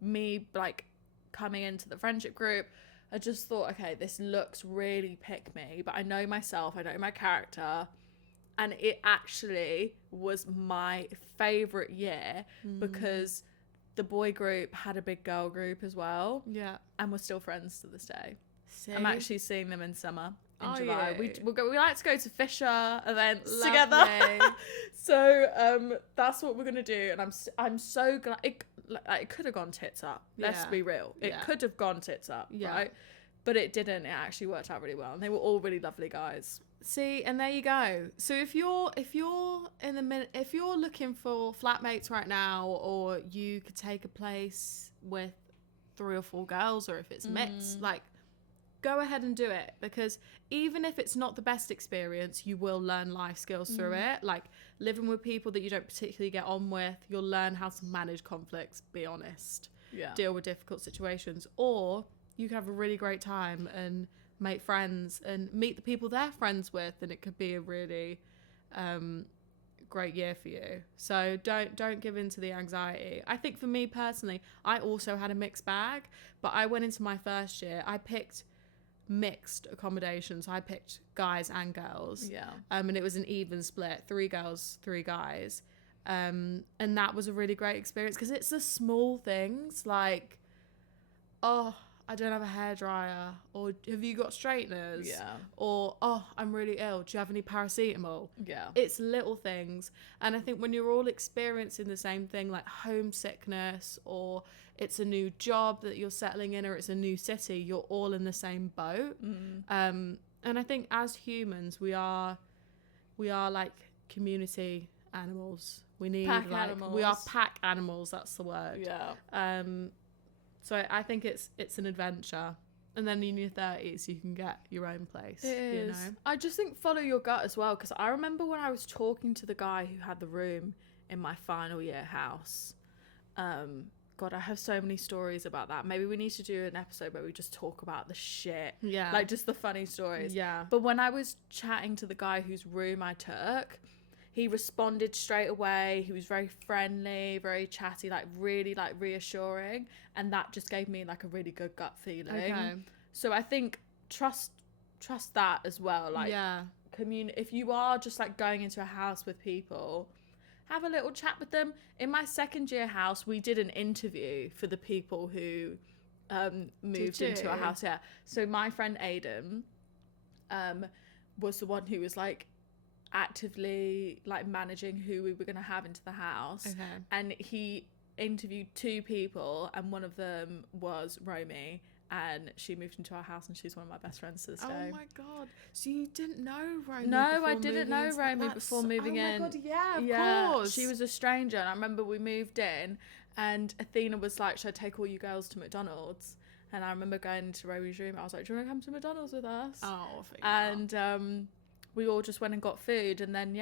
me, like, coming into the friendship group, I just thought, okay, this looks really pick me, but I know myself, I know my character. And it actually was my favourite year because the boy group had a big girl group as well. Yeah. And we're still friends to this day. See? I'm actually seeing them in summer. In Oh, July. yeah. We like to go to Fisher events Lovely. together. So that's what we're gonna do, and I'm so glad it could have gone tits up. Let's be real. It could have gone tits up, right? But it didn't. It actually worked out really well, and they were all really lovely guys. See, and there you go. So if you're looking for flatmates right now, or you could take a place with 3 or 4 girls, or if it's mixed, like, go ahead and do it, because even if it's not the best experience, you will learn life skills through it. Like, living with people that you don't particularly get on with, you'll learn how to manage conflicts, be honest, deal with difficult situations, or you can have a really great time and make friends and meet the people they're friends with, and it could be a really great year for you. So don't give in to the anxiety. I think for me personally, I also had a mixed bag, but I went into my first year, I picked mixed accommodations. I picked guys and girls, and it was an even split, 3 girls, 3 guys, and that was a really great experience, because it's the small things, like, oh, I don't have a hairdryer, or have you got straighteners? Or, oh, I'm really ill, do you have any paracetamol? It's little things. And I think when you're all experiencing the same thing, like homesickness, or it's a new job that you're settling in, or it's a new city, you're all in the same boat. And I think as humans, we are like community animals. We need we are pack animals, that's the word. So I think it's an adventure. And then in your 30s, you can get your own place. It is. You know? I just think follow your gut as well, because I remember when I was talking to the guy who had the room in my final year house. God, I have so many stories about that. Maybe we need to do an episode where we just talk about the shit. Like, just the funny stories. But when I was chatting to the guy whose room I took, he responded straight away. He was very friendly, very chatty, like really like reassuring. And that just gave me like a really good gut feeling. So I think trust that as well. Like, if you are just like going into a house with people, have a little chat with them. In my second year house, we did an interview for the people who moved into our house. So my friend Aidan was the one who was like actively like managing who we were going to have into the house. And he interviewed 2 people, and one of them was Romy, and she moved into our house, and she's one of my best friends to this day. Oh my god! So you didn't know Romy? No, I didn't know Romy before moving in. Oh my god! Yeah, of course. She was a stranger, and I remember we moved in, and Athena was like, "Should I take all you girls to McDonald's?" And I remember going into Romy's room. I was like, "Do you want to come to McDonald's with us?" And we all just went and got food, and then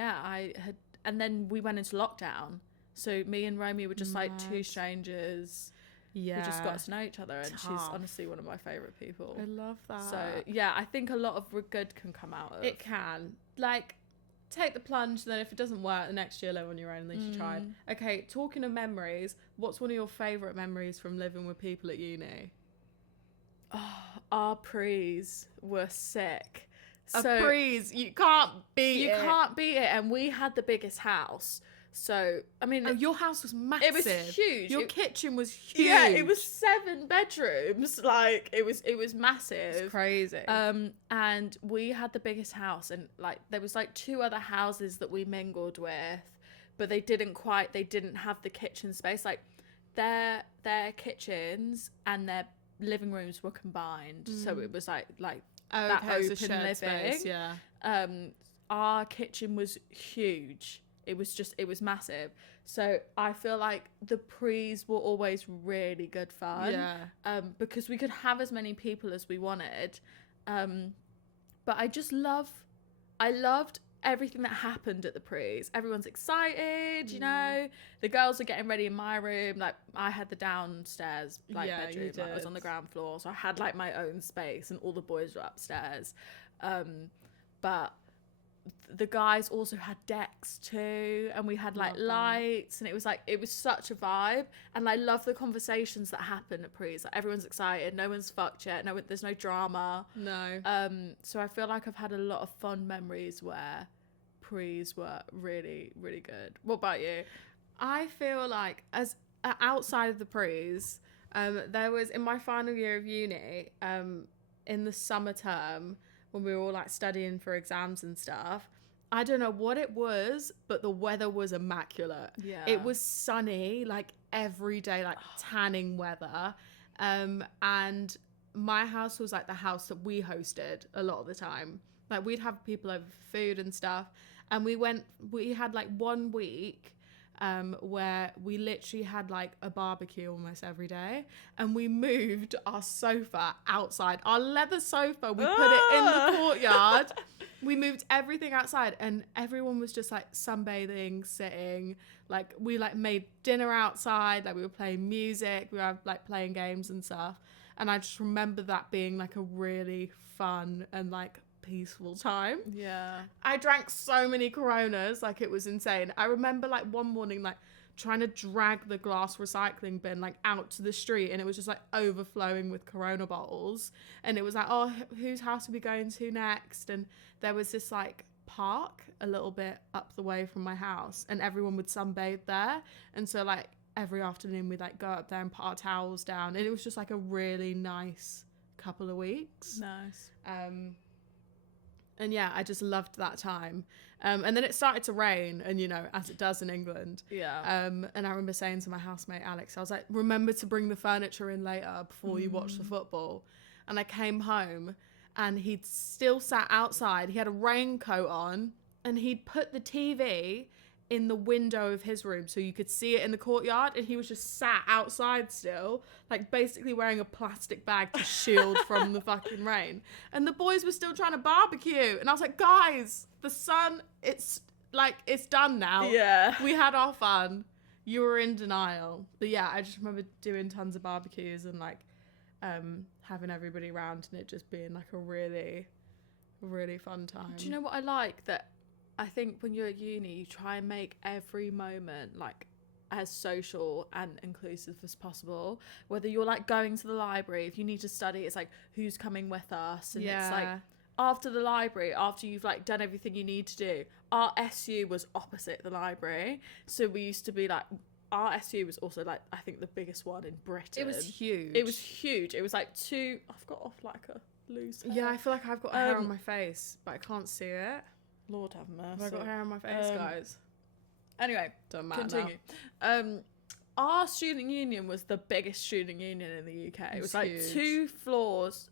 and then we went into lockdown. So me and Romy were just like 2 strangers. We just got to know each other, and she's honestly one of my favourite people. I love that. So I think a lot of good can come out of it. Can, like, take the plunge, then if it doesn't work, the next year live on your own, at least you tried. Okay, talking of memories, what's one of your favourite memories from living with people at uni? Oh, our prees were sick. You can't beat it. You can't beat it, and we had the biggest house. So, I mean... your house was massive. It was huge. Your kitchen was huge. Yeah, it was 7 bedrooms. Like, it was massive. It's crazy. And we had the biggest house, and, like, there was, like, 2 other houses that we mingled with, but they didn't have the kitchen space. Like, their kitchens and their living rooms were combined. So it was, like that open living. Space, Our kitchen was huge. It was massive. So I feel like the prees were always really good fun. Because we could have as many people as we wanted. But I loved everything that happened at the prees. Everyone's excited, you know. The girls are getting ready in my room. Like, I had the downstairs bedroom. Like, I was on the ground floor, so I had like my own space, and all the boys were upstairs. But the guys also had decks too, and we had like lights, and it was such a vibe. And I love the conversations that happen at prees. Like, everyone's excited, no one's fucked yet, there's no drama. No. So I feel like I've had a lot of fun memories where pre's were really, really good. What about you? I feel like as outside of the pre's, there was in my final year of uni, in the summer term when we were all like studying for exams and stuff. I don't know what it was, but the weather was immaculate. Yeah. It was sunny like every day, like tanning weather. And my house was like the house that we hosted a lot of the time. Like we'd have people over for food and stuff. And we had like 1 week where we literally had like a barbecue almost every day, and we moved our sofa outside, our leather sofa, we put it in the courtyard. We moved everything outside, and everyone was just like sunbathing, sitting, like we like made dinner outside, like we were playing music, we were like playing games and stuff. And I just remember that being like a really fun and like peaceful time. Yeah. I drank so many Coronas, like it was insane. I remember like one morning like trying to drag the glass recycling bin like out to the street, and it was just like overflowing with Corona bottles, and it was like, oh, whose house are we going to next? And there was this like park a little bit up the way from my house, and everyone would sunbathe there, and so like every afternoon we'd like go up there and put our towels down, and it was just like a really nice couple of weeks. Nice. And yeah, I just loved that time. And then it started to rain, and you know, as it does in England. Yeah. And I remember saying to my housemate Alex, I was like, remember to bring the furniture in later before you watch the football. And I came home, and he'd still sat outside. He had a raincoat on, and he'd put the TV in the window of his room so you could see it in the courtyard, and he was just sat outside still, like basically wearing a plastic bag to shield from the fucking rain. And the boys were still trying to barbecue, and I was like, guys, the sun, it's done now. Yeah. We had our fun. You were in denial. But yeah, I just remember doing tons of barbecues and like having everybody around, and it just being like a really, really fun time. Do you know what I like? That I think when you're at uni, you try and make every moment like as social and inclusive as possible. Whether you're like going to the library, if you need to study, it's like, who's coming with us? And it's like, after the library, after you've like done everything you need to do, our SU was opposite the library. So we used to be like, our SU was also like, I think the biggest one in Britain. It was huge. It was huge. It was like I've got off like a loose hair. Yeah, I feel like I've got hair on my face, but I can't see it. Lord have mercy. Have I got hair on my face, guys? Anyway, don't matter. Continue. Our student union was the biggest student union in the UK. It was like huge. 2 floors,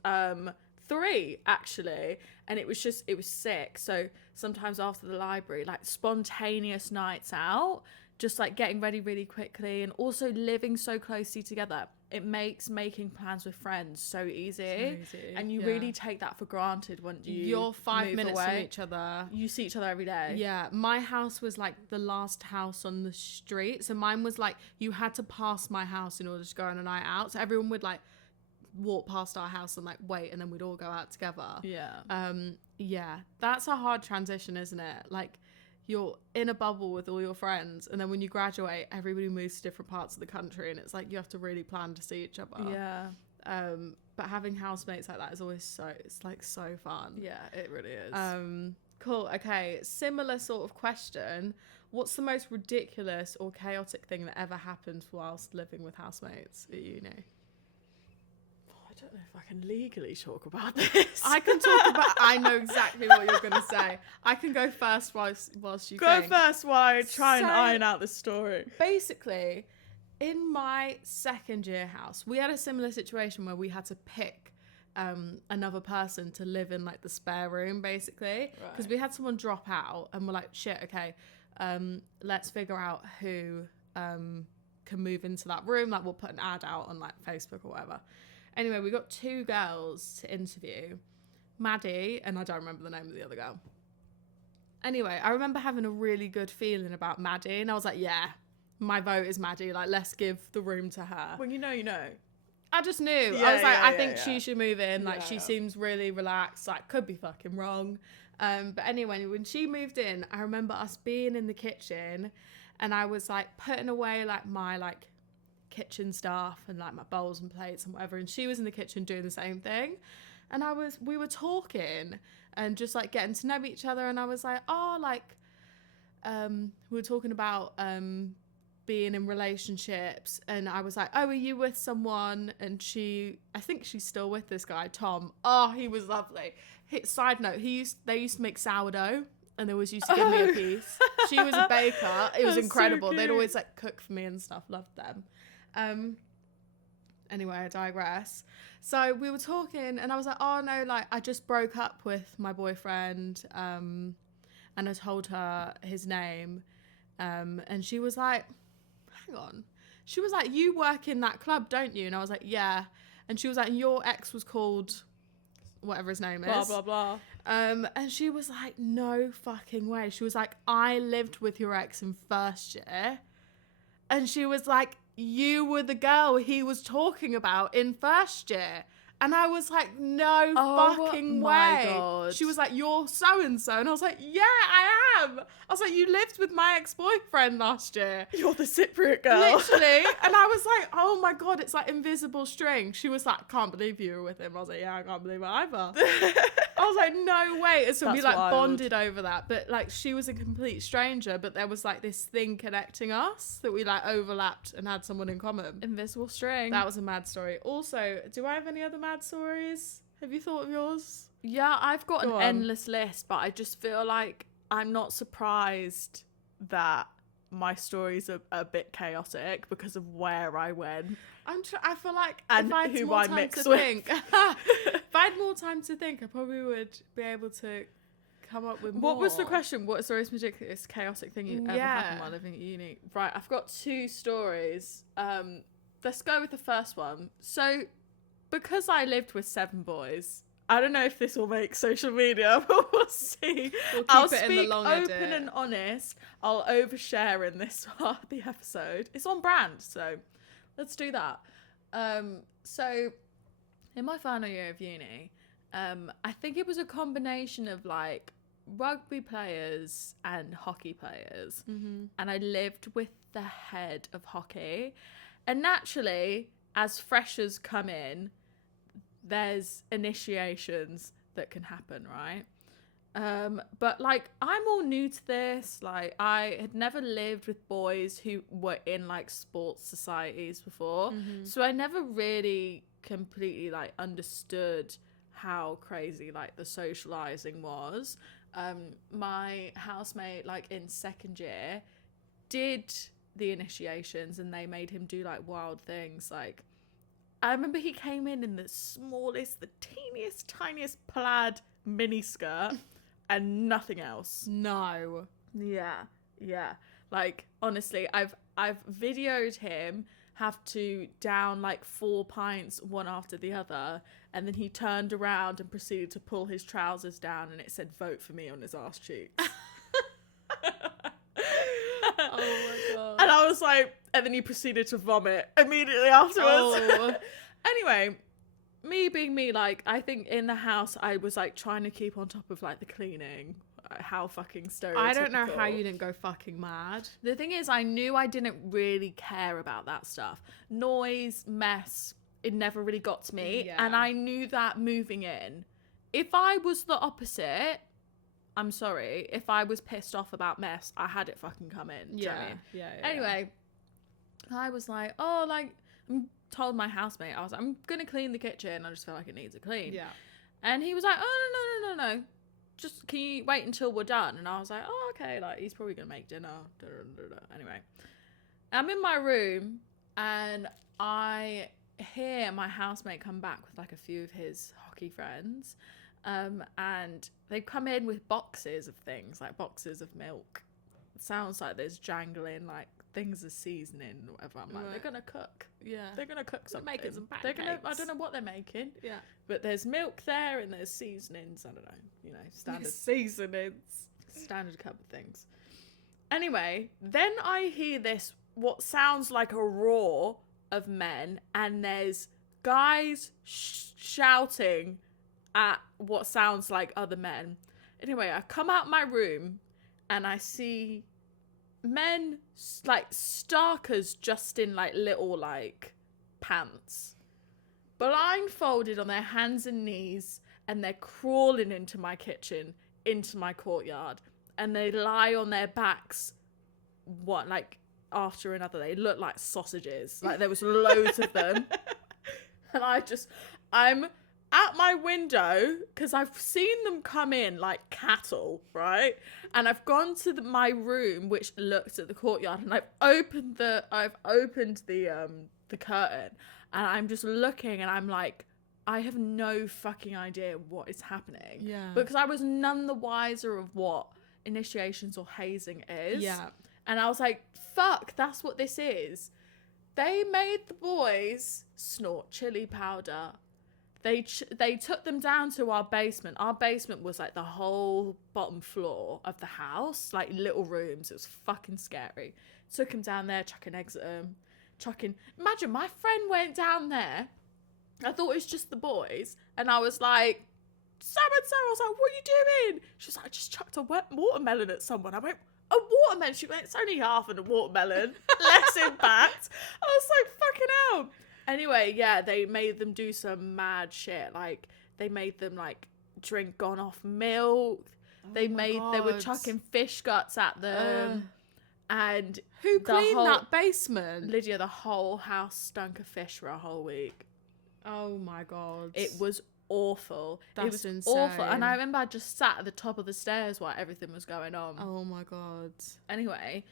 3 actually, and it was sick. So sometimes after the library, like spontaneous nights out, just like getting ready really quickly, and also living so closely together. It makes making plans with friends so easy. And you really take that for granted when you're 5 minutes away from each other. You see each other every day. Yeah, my house was like the last house on the street, so mine was like you had to pass my house in order to go on a night out. So everyone would like walk past our house and like wait, and then we'd all go out together. Yeah, that's a hard transition, isn't it? Like, you're in a bubble with all your friends, and then when you graduate, everybody moves to different parts of the country, and it's like you have to really plan to see each other. Yeah. But having housemates like that is always so fun. Yeah, it really is. Cool. Okay, similar sort of question. What's the most ridiculous or chaotic thing that ever happened whilst living with housemates at uni? I don't know if I can legally talk about this. I can talk about. I know exactly what you're going to say. I can go first whilst you go think. first while I try and iron out the story. Basically, in my second year house, we had a similar situation where we had to pick another person to live in like the spare room, basically, because we had someone drop out, and we're like, shit, okay, let's figure out who can move into that room. Like, we'll put an ad out on like Facebook or whatever. Anyway, we got 2 girls to interview, Maddie, and I don't remember the name of the other girl. Anyway, I remember having a really good feeling about Maddie, and I was like, yeah, my vote is Maddie. Like, let's give the room to her. When you know, you know. I just knew. I was like, I think she should move in. Like, she seems really relaxed. Like, could be fucking wrong. But anyway, when she moved in, I remember us being in the kitchen, and I was like putting away like my like kitchen stuff and like my bowls and plates and whatever, and she was in the kitchen doing the same thing, and we were talking and just like getting to know each other, and I was like, oh, like we were talking about being in relationships, and I was like, oh, are you with someone? And I think she's still with this guy, Tom. Oh, he was lovely. Side note, they used to make sourdough, and they always used to give me a piece. She was a baker. It was incredible. So they'd always like cook for me and stuff. Loved them. Anyway, I digress. So we were talking, and I was like, oh no, like I just broke up with my boyfriend, and I told her his name, and she was like, hang on. She was like, you work in that club, don't you? And I was like, yeah. And she was like, your ex was called whatever his name is. Blah, blah, blah. And she was like, no fucking way. She was like, I lived with your ex in first year. And she was like, you were the girl he was talking about in first year. And I was like, no fucking way. God. She was like, you're so-and-so. And I was like, yeah, I am. I was like, you lived with my ex-boyfriend last year. You're the Cypriot girl. Literally. And I was like, oh my God, it's like invisible string. She was like, can't believe you were with him. I was like, yeah, I can't believe it either. I was like, no way. And so we like bonded over that. But like, she was a complete stranger, but there was like this thing connecting us that we like overlapped and had someone in common. Invisible string. That was a mad story. Also, do I have any other mad stories? Have you thought of yours? Yeah, I've got an endless list, but I just feel like I'm not surprised that my stories are a bit chaotic because of where I went. I feel like and if I had who more I time mix to with. think, if I had more time to think, I probably would be able to come up with more. What was the question? What is the most ridiculous, chaotic thing you ever happened while living at uni? Right, I've got 2 stories. Let's go with the first one. So, because I lived with 7 boys, I don't know if this will make social media, but we'll see. I'll keep it in the long open edit. and honest. I'll overshare in this part of the episode. It's on brand, so let's do that. So, in my final year of uni, I think it was a combination of like rugby players and hockey players, and I lived with the head of hockey, and naturally, as freshers come in, there's initiations that can happen, right? But like, I'm all new to this. Like, I had never lived with boys who were in like sports societies before, so I never really completely like understood how crazy like the socializing was. My housemate, like in second year, did the initiations, and they made him do like wild things. Like, I remember he came in the smallest, the teeniest, tiniest plaid mini skirt and nothing else. No. Yeah. Like, honestly, I've videoed him have to down like 4 pints one after the other, and then he turned around and proceeded to pull his trousers down, and it said "vote for me" on his arse cheeks. Oh my God. And I was like, and then he proceeded to vomit immediately afterwards. Oh. Anyway, me being me, like, I think in the house I was like trying to keep on top of like the cleaning. How fucking stereotypical. I don't know how you didn't go fucking mad. The thing is, I knew I didn't really care about that stuff. Noise, mess, it never really got to me. Yeah. And I knew that moving in. If I was the opposite, I'm sorry, if I was pissed off about mess, I had it fucking come in. Do you know what I mean? Yeah. Anyway, I was like, told my housemate, I was like, I'm gonna clean the kitchen. I just feel like it needs a clean. Yeah. And he was like, oh, no. Just, can you wait until we're done? And I was like, oh, okay. Like, he's probably gonna make dinner. Anyway, I'm in my room and I hear my housemate come back with like a few of his hockey friends. And they've come in with boxes of things, like boxes of milk. It sounds like there's jangling, like things are seasoning or whatever. I'm like, Right. They're gonna cook. Yeah. They're gonna cook something. making some They're gonna. I pancakes. don't know what they're making. Yeah. But there's milk there and there's seasonings. I don't know. You know, standard Seasonings. standard cup of things. Anyway, then I hear this, what sounds like a roar of men, and there's guys shouting at what sounds like other men. Anyway, I come out my room and I see men like starkers just in like little like pants, blindfolded on their hands and knees, and they're crawling into my kitchen, into my courtyard, and they lie on their backs, after another. They look like sausages. Like, there was loads of them. And I'm at my window because I've seen them come in like cattle, right? And I've gone to my room, which looks at the courtyard, and I've opened the curtain, and I'm just looking, and I'm like, I have no fucking idea what is happening. Yeah. Because I was none the wiser of what initiations or hazing is. Yeah. And I was like, fuck, that's what this is. They made the boys snort chili powder. They took them down to our basement. Our basement was like the whole bottom floor of the house, like little rooms. It was fucking scary. Took them down there, chucking eggs at them. Imagine, my friend went down there. I thought it was just the boys. And I was like, so-and-so. I was like, what are you doing? She was like, I just chucked a watermelon at someone. I went, a watermelon? She went, it's only half of a watermelon. Less impact. I was like, fucking hell. Anyway, yeah, they made them do some mad shit. Like, they made them, like, drink gone off milk. They were chucking fish guts at them. And who cleaned that basement? Lydia, the whole house stunk of fish for a whole week. Oh my God. It was awful. That's it was insane. awful. And I remember I just sat at the top of the stairs while everything was going on. Oh my God. Anyway,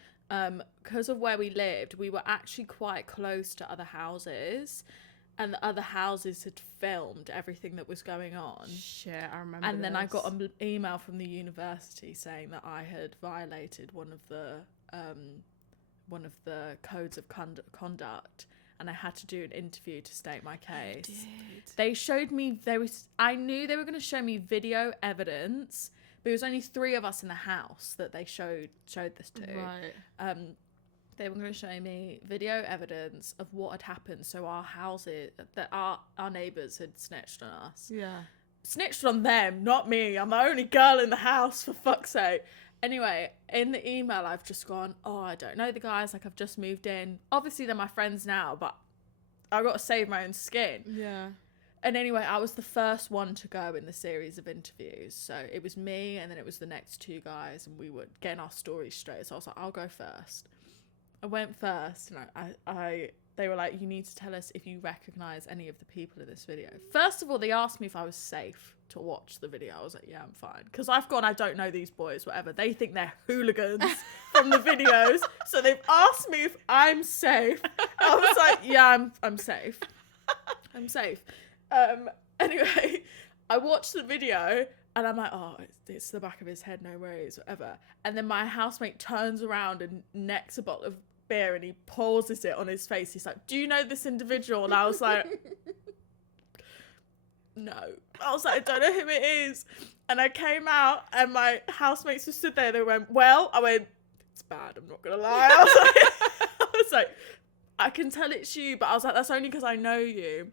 because of where we lived, we were actually quite close to other houses, and the other houses had filmed everything that was going on. Shit, I remember. And then I got an email from the university saying that I had violated one of the codes of conduct, and I had to do an interview to state my case. You did. They showed me, I knew they were going to show me video evidence, but it was only 3 of us in the house that they showed this to. Right. They were going to show me video evidence of what had happened. So our houses, that our neighbours had snitched on us. Yeah. Snitched on them, not me. I'm the only girl in the house, for fuck's sake. Anyway, in the email, I've just gone, I don't know the guys. Like, I've just moved in. Obviously, they're my friends now, but I've got to save my own skin. Yeah. And anyway, I was the first one to go in the series of interviews. So it was me, and then it was the next 2 guys, and we were getting our stories straight. So I was like, I'll go first. I went first, and they were like, you need to tell us if you recognise any of the people in this video. First of all, they asked me if I was safe to watch the video. I was like, yeah, I'm fine. Because I've gone, I don't know these boys, whatever. They think they're hooligans from the videos. So they've asked me if I'm safe. I was like, yeah, I'm safe. I'm safe. Anyway, I watched the video, and I'm like, it's the back of his head, no worries, whatever. And then my housemate turns around and necks a bottle of beer, and he pauses it on his face. He's like, do you know this individual? And I was like, no. I was like, I don't know who it is. And I came out, and my housemates just stood there. They went, well, I went, it's bad, I'm not gonna lie. I was like, I can tell it's you, but I was like, that's only because I know you.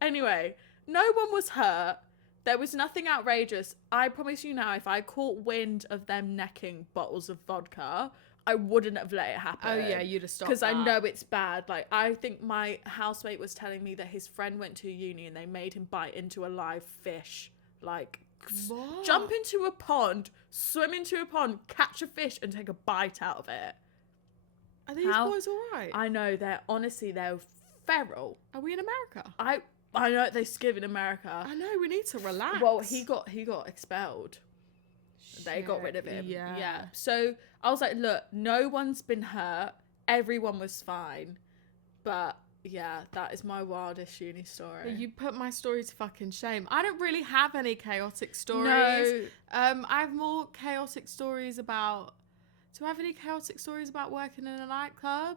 Anyway, no one was hurt. There was nothing outrageous. I promise you now, if I caught wind of them necking bottles of vodka, I wouldn't have let it happen. Oh yeah, you'd have stopped. Because I know it's bad. Like, I think my housemate was telling me that his friend went to uni and they made him bite into a live fish. Like, what? Jump into a pond, swim into a pond, catch a fish and take a bite out of it. Are these boys all right? I know, they're feral. Are we in America? I know they skiv in America. I know, we need to relax. Well, he got expelled. Shit, they got rid of him. Yeah. So I was like, look, no one's been hurt. Everyone was fine. But yeah, that is my wildest uni story. You put my story to fucking shame. I don't really have any chaotic stories. No. I have more chaotic stories about... Do I have any chaotic stories about working in a nightclub?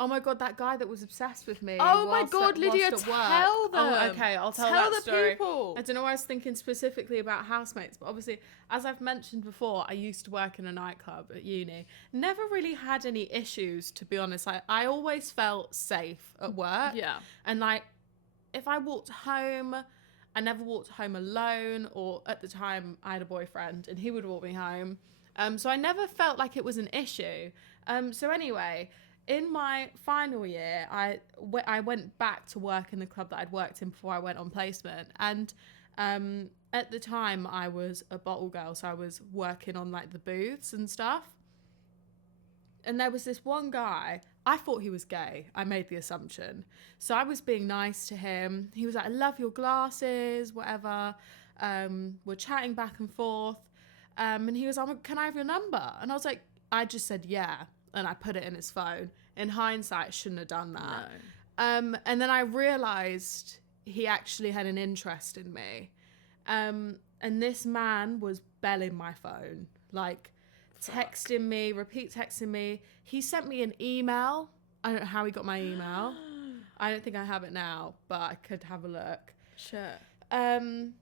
Oh my God, that guy that was obsessed with me. Oh my God, Lydia, tell them. Oh, okay, I'll tell that the story. People. I don't know why I was thinking specifically about housemates, but obviously, as I've mentioned before, I used to work in a nightclub at uni. Never really had any issues, to be honest. I always felt safe at work. Yeah. And like, if I walked home, I never walked home alone, or at the time I had a boyfriend and he would walk me home. So I never felt like it was an issue. So anyway, in my final year, I went back to work in the club that I'd worked in before I went on placement. And at the time I was a bottle girl, so I was working on like the booths and stuff. And there was this one guy, I thought he was gay. I made the assumption. So I was being nice to him. He was like, I love your glasses, whatever. We're chatting back and forth. And he was like, can I have your number? And I was like, I just said, yeah. And I put it in his phone. In hindsight, I shouldn't have done that. No. And then I realised he actually had an interest in me. And this man was belling my phone, like texting me, repeat texting me. He sent me an email. I don't know how he got my email. I don't think I have it now, but I could have a look. Sure. And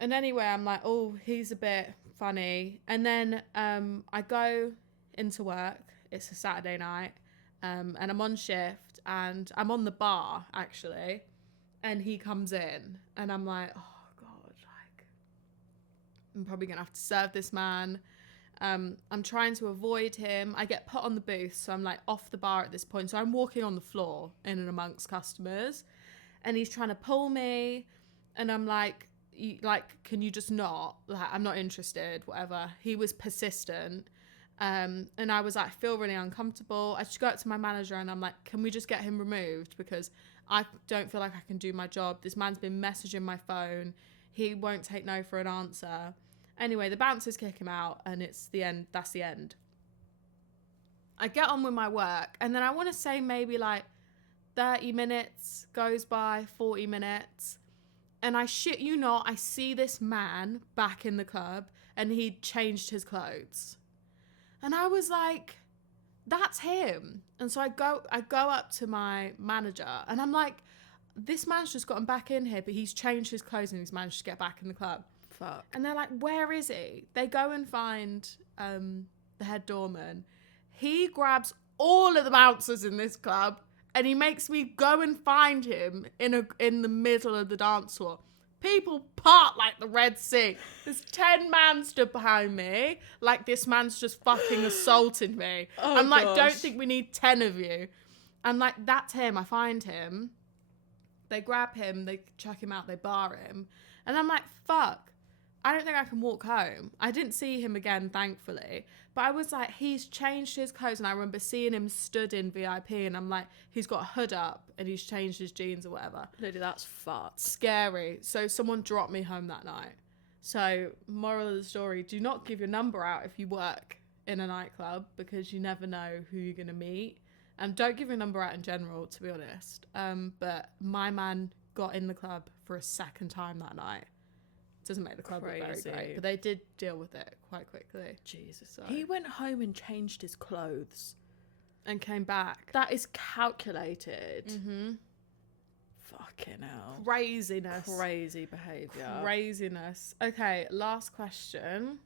anyway, I'm like, oh, he's a bit funny. And then I go into work. It's a Saturday night. And I'm on shift. And I'm on the bar, actually. And he comes in. And I'm like, oh, I'm probably going to have to serve this man. I'm trying to avoid him. I get put on the booth, so I'm like off the bar at this point. So I'm walking on the floor in and amongst customers. And he's trying to pull me. And I'm like, can you just not? Like, I'm not interested, whatever. He was persistent. And I was like, I feel really uncomfortable. I just go up to my manager and I'm like, can we just get him removed? Because I don't feel like I can do my job. This man's been messaging my phone. He won't take no for an answer. Anyway, the bouncers kick him out and it's the end. That's the end. I get on with my work and then I want to say maybe like 30 minutes goes by, 40 minutes. And I shit you not, I see this man back in the club and he'd changed his clothes. And I was like, that's him. And so I go up to my manager and I'm like, this man's just gotten back in here, but he's changed his clothes and he's managed to get back in the club. Fuck. And they're like, where is he? They go and find the head doorman. He grabs all of the bouncers in this club and he makes me go and find him in the middle of the dance floor. People part like the Red Sea. There's 10 men stood behind me like this man's just fucking assaulted me. Oh, I'm like, gosh. don't think we need 10 of you. I'm like, that's him. I find him. They grab him, they chuck him out, they bar him. And I'm like, fuck, I don't think I can walk home. I didn't see him again, thankfully. But I was like, he's changed his clothes. And I remember seeing him stood in VIP. And I'm like, he's got a hood up and he's changed his jeans or whatever. Lady, that's fucked. Scary. So someone dropped me home that night. So moral of the story, do not give your number out if you work in a nightclub because you never know who you're going to meet. And don't give your number out in general, to be honest. But my man got in the club for a second time that night. Doesn't make the club look very great, but they did deal with it quite quickly. Jesus. So. He went home and changed his clothes. And came back. That is calculated. Mm-hmm. Fucking hell. Craziness. Crazy behaviour. Craziness. Okay, last question.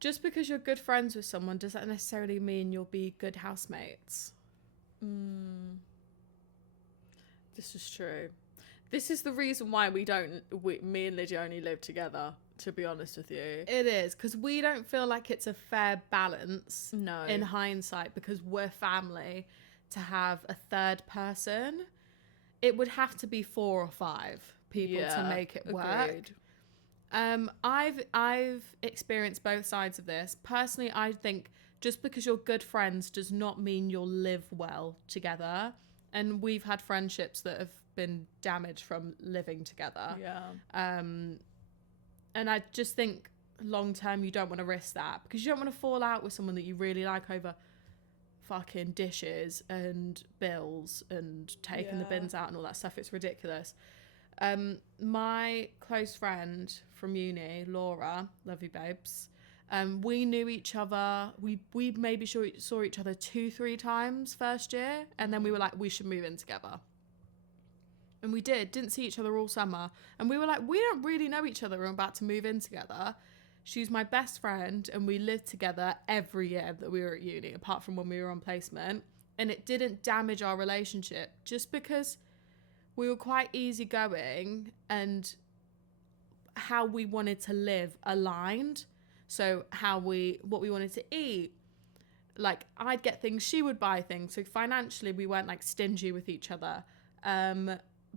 Just because you're good friends with someone, does that necessarily mean you'll be good housemates? This is true. This is the reason why me and Lydia only live together, to be honest with you. It is, because we don't feel like it's a fair balance no. in hindsight, because we're family, to have a third person. It would have to be 4 or 5 people to make it work. I've experienced both sides of this. Personally, I think just because you're good friends does not mean you'll live well together. And we've had friendships that have been damaged from living together. Yeah. And I just think long term you don't want to risk that, because you don't want to fall out with someone that you really like over fucking dishes and bills and taking the bins out and all that stuff. It's ridiculous. My close friend from uni, Laura, love you babes, we knew each other, we maybe saw each other 2-3 times first year, and then we were like, we should move in together. And we didn't see each other all summer, and we were like, we don't really know each other, we're about to move in together. She's my best friend, and we lived together every year that we were at uni, apart from when we were on placement, and it didn't damage our relationship, just because we were quite easygoing and how we wanted to live aligned. So what we wanted to eat, like I'd get things, she would buy things. So financially we weren't like stingy with each other.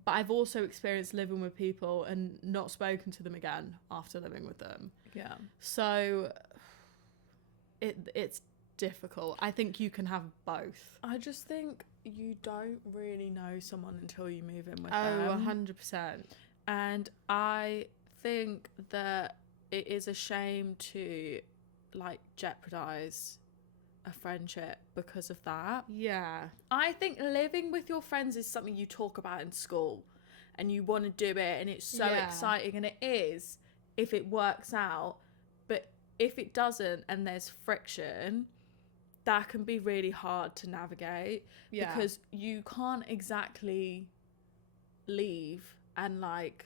but I've also experienced living with people and not spoken to them again after living with them. Yeah. So it's difficult. I think you can have both. I just think you don't really know someone until you move in with them. Oh, 100%. And I think that it is a shame to like jeopardize a friendship because of that. Yeah. I think living with your friends is something you talk about in school and you want to do it and it's so exciting, and it is if it works out, but if it doesn't and there's friction, that can be really hard to navigate because you can't exactly leave and like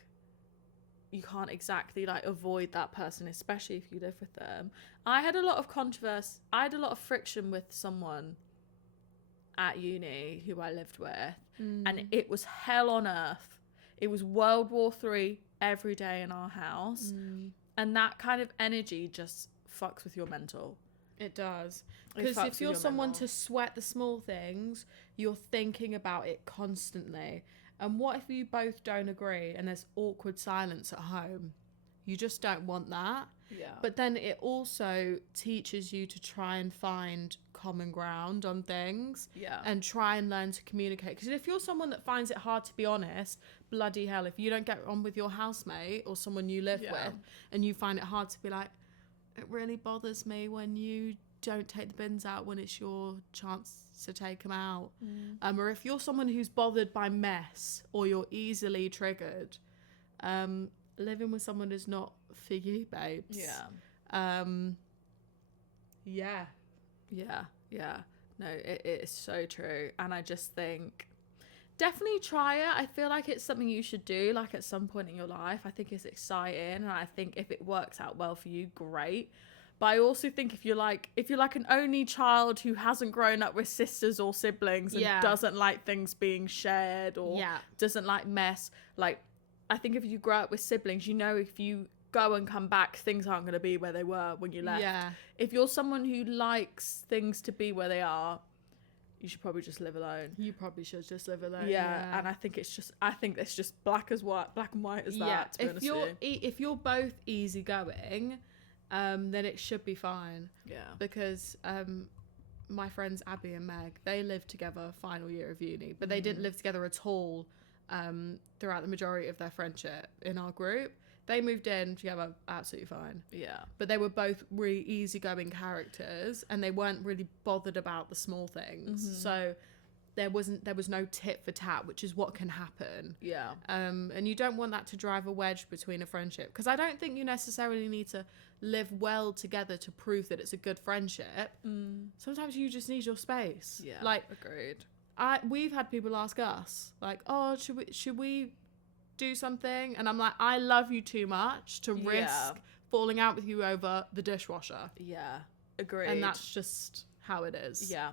you can't exactly like avoid that person, especially if you live with them. I had a lot of friction with someone at uni who I lived with, and it was hell on earth. It was World War III every day in our house, and that kind of energy just fucks with your mental. It does. Because if you're someone to sweat the small things, you're thinking about it constantly. And what if you both don't agree and there's awkward silence at home? You just don't want that. Yeah. But then it also teaches you to try and find common ground on things. Yeah. And try and learn to communicate. Because if you're someone that finds it hard to be honest, bloody hell, if you don't get on with your housemate or someone you live with and you find it hard to be like, it really bothers me when you don't take the bins out when it's your chance to take them out. Or if you're someone who's bothered by mess or you're easily triggered, living with someone is not for you, babes. Yeah. No, it is so true. And I just think definitely try it. I feel like it's something you should do like at some point in your life. I think it's exciting, and I think if it works out well for you, great. But I also think if you're like an only child who hasn't grown up with sisters or siblings and doesn't like things being shared or doesn't like mess, like I think if you grow up with siblings, you know, if you go and come back, things aren't going to be where they were when you left. Yeah. If you're someone who likes things to be where they are, you should probably just live alone. You probably should just live alone. Yeah. And I think it's just black and white as that. To be honest with you. If you're both easygoing, then it should be fine. Yeah. Because my friends Abby and Meg, they lived together final year of uni, but they didn't live together at all throughout the majority of their friendship in our group. They moved in together absolutely fine. Yeah. But they were both really easygoing characters and they weren't really bothered about the small things. So there was no tit for tat, which is what can happen. Yeah. And you don't want that to drive a wedge between a friendship, because I don't think you necessarily need to live well together to prove that it's a good friendship. Sometimes you just need your space. Yeah. Like, agreed. We've had people ask us like, oh, should we do something? And I'm like, I love you too much to risk falling out with you over the dishwasher. Yeah. Agreed. And that's just how it is. Yeah.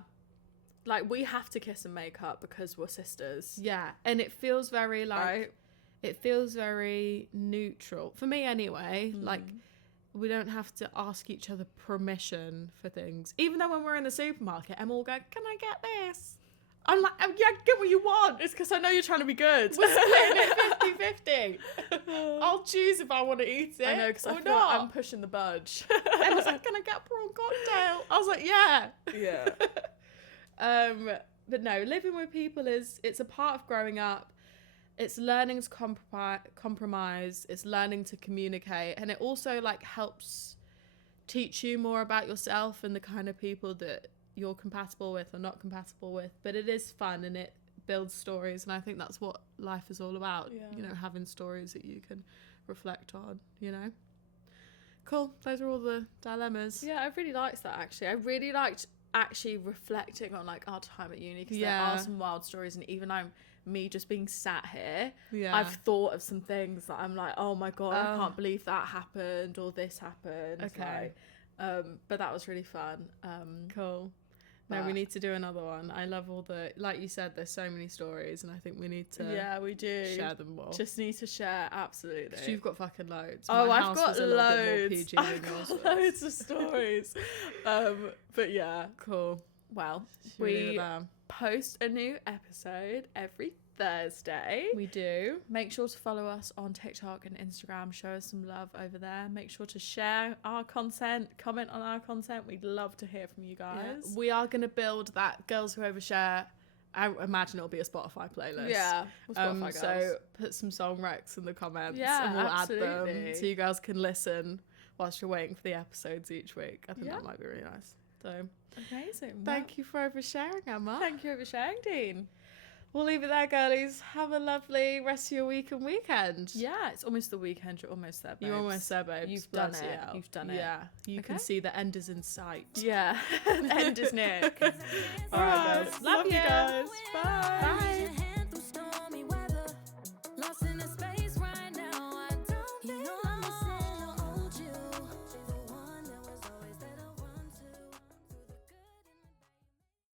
Like, we have to kiss and make up because we're sisters. Yeah. And it feels very like, it feels very neutral. For me anyway, like, we don't have to ask each other permission for things. Even though when we're in the supermarket, Emma will go, can I get this? I'm like, oh, yeah, get what you want. It's because I know you're trying to be good. We're splitting it 50-50. I'll choose if I want to eat it. I know, because I feel not. like I'm pushing the budge. Emma's like, can I get a prawn cocktail? I was like, yeah. Yeah. But no, living with people it's a part of growing up. It's learning to compromise. It's learning to communicate. And it also like helps teach you more about yourself and the kind of people that you're compatible with or not compatible with. But it is fun and it builds stories, and I think that's what life is all about. You know, having stories that you can reflect on, you know. Cool. Those are all the dilemmas. Yeah, I really liked that actually. I really liked actually reflecting on like our time at uni, because there are some wild stories, and even me just being sat here, I've thought of some things that I'm like, oh my god, I can't believe that happened or this happened. Okay. Like, but that was really fun. Cool. No, we need to do another one. I love all the, like you said, there's so many stories, and I think we need to we do share them more. Just need to share, absolutely. 'Cause you've got fucking loads. Oh, My I've house got was a little bit more loads. PG I've than yours got was. loads of stories. But yeah, Cool. well, Should we do we that? post a new episode every Thursday. We do. Make sure to follow us on TikTok and Instagram. Show us some love over there. Make sure to share our content, comment on our content. We'd love to hear from you guys. Yeah. We are going to build that Girls Who Overshare. I imagine it'll be a Spotify playlist. Yeah. Spotify so put some song recs in the comments, yeah, and we'll absolutely. add them so you guys can listen whilst you're waiting for the episodes each week. I think that might be really nice. So amazing. Thank you for oversharing, Emma. Thank you for sharing, Dean. We'll leave it there, girlies. Have a lovely rest of your week and weekend. Yeah, it's almost the weekend. You're almost there, babes. You're almost there, babes. You've done Bloody it. hell. You've done it. Yeah, you can see the end is in sight. Yeah, the end is near. All right, guys. Love you guys. Bye. Bye.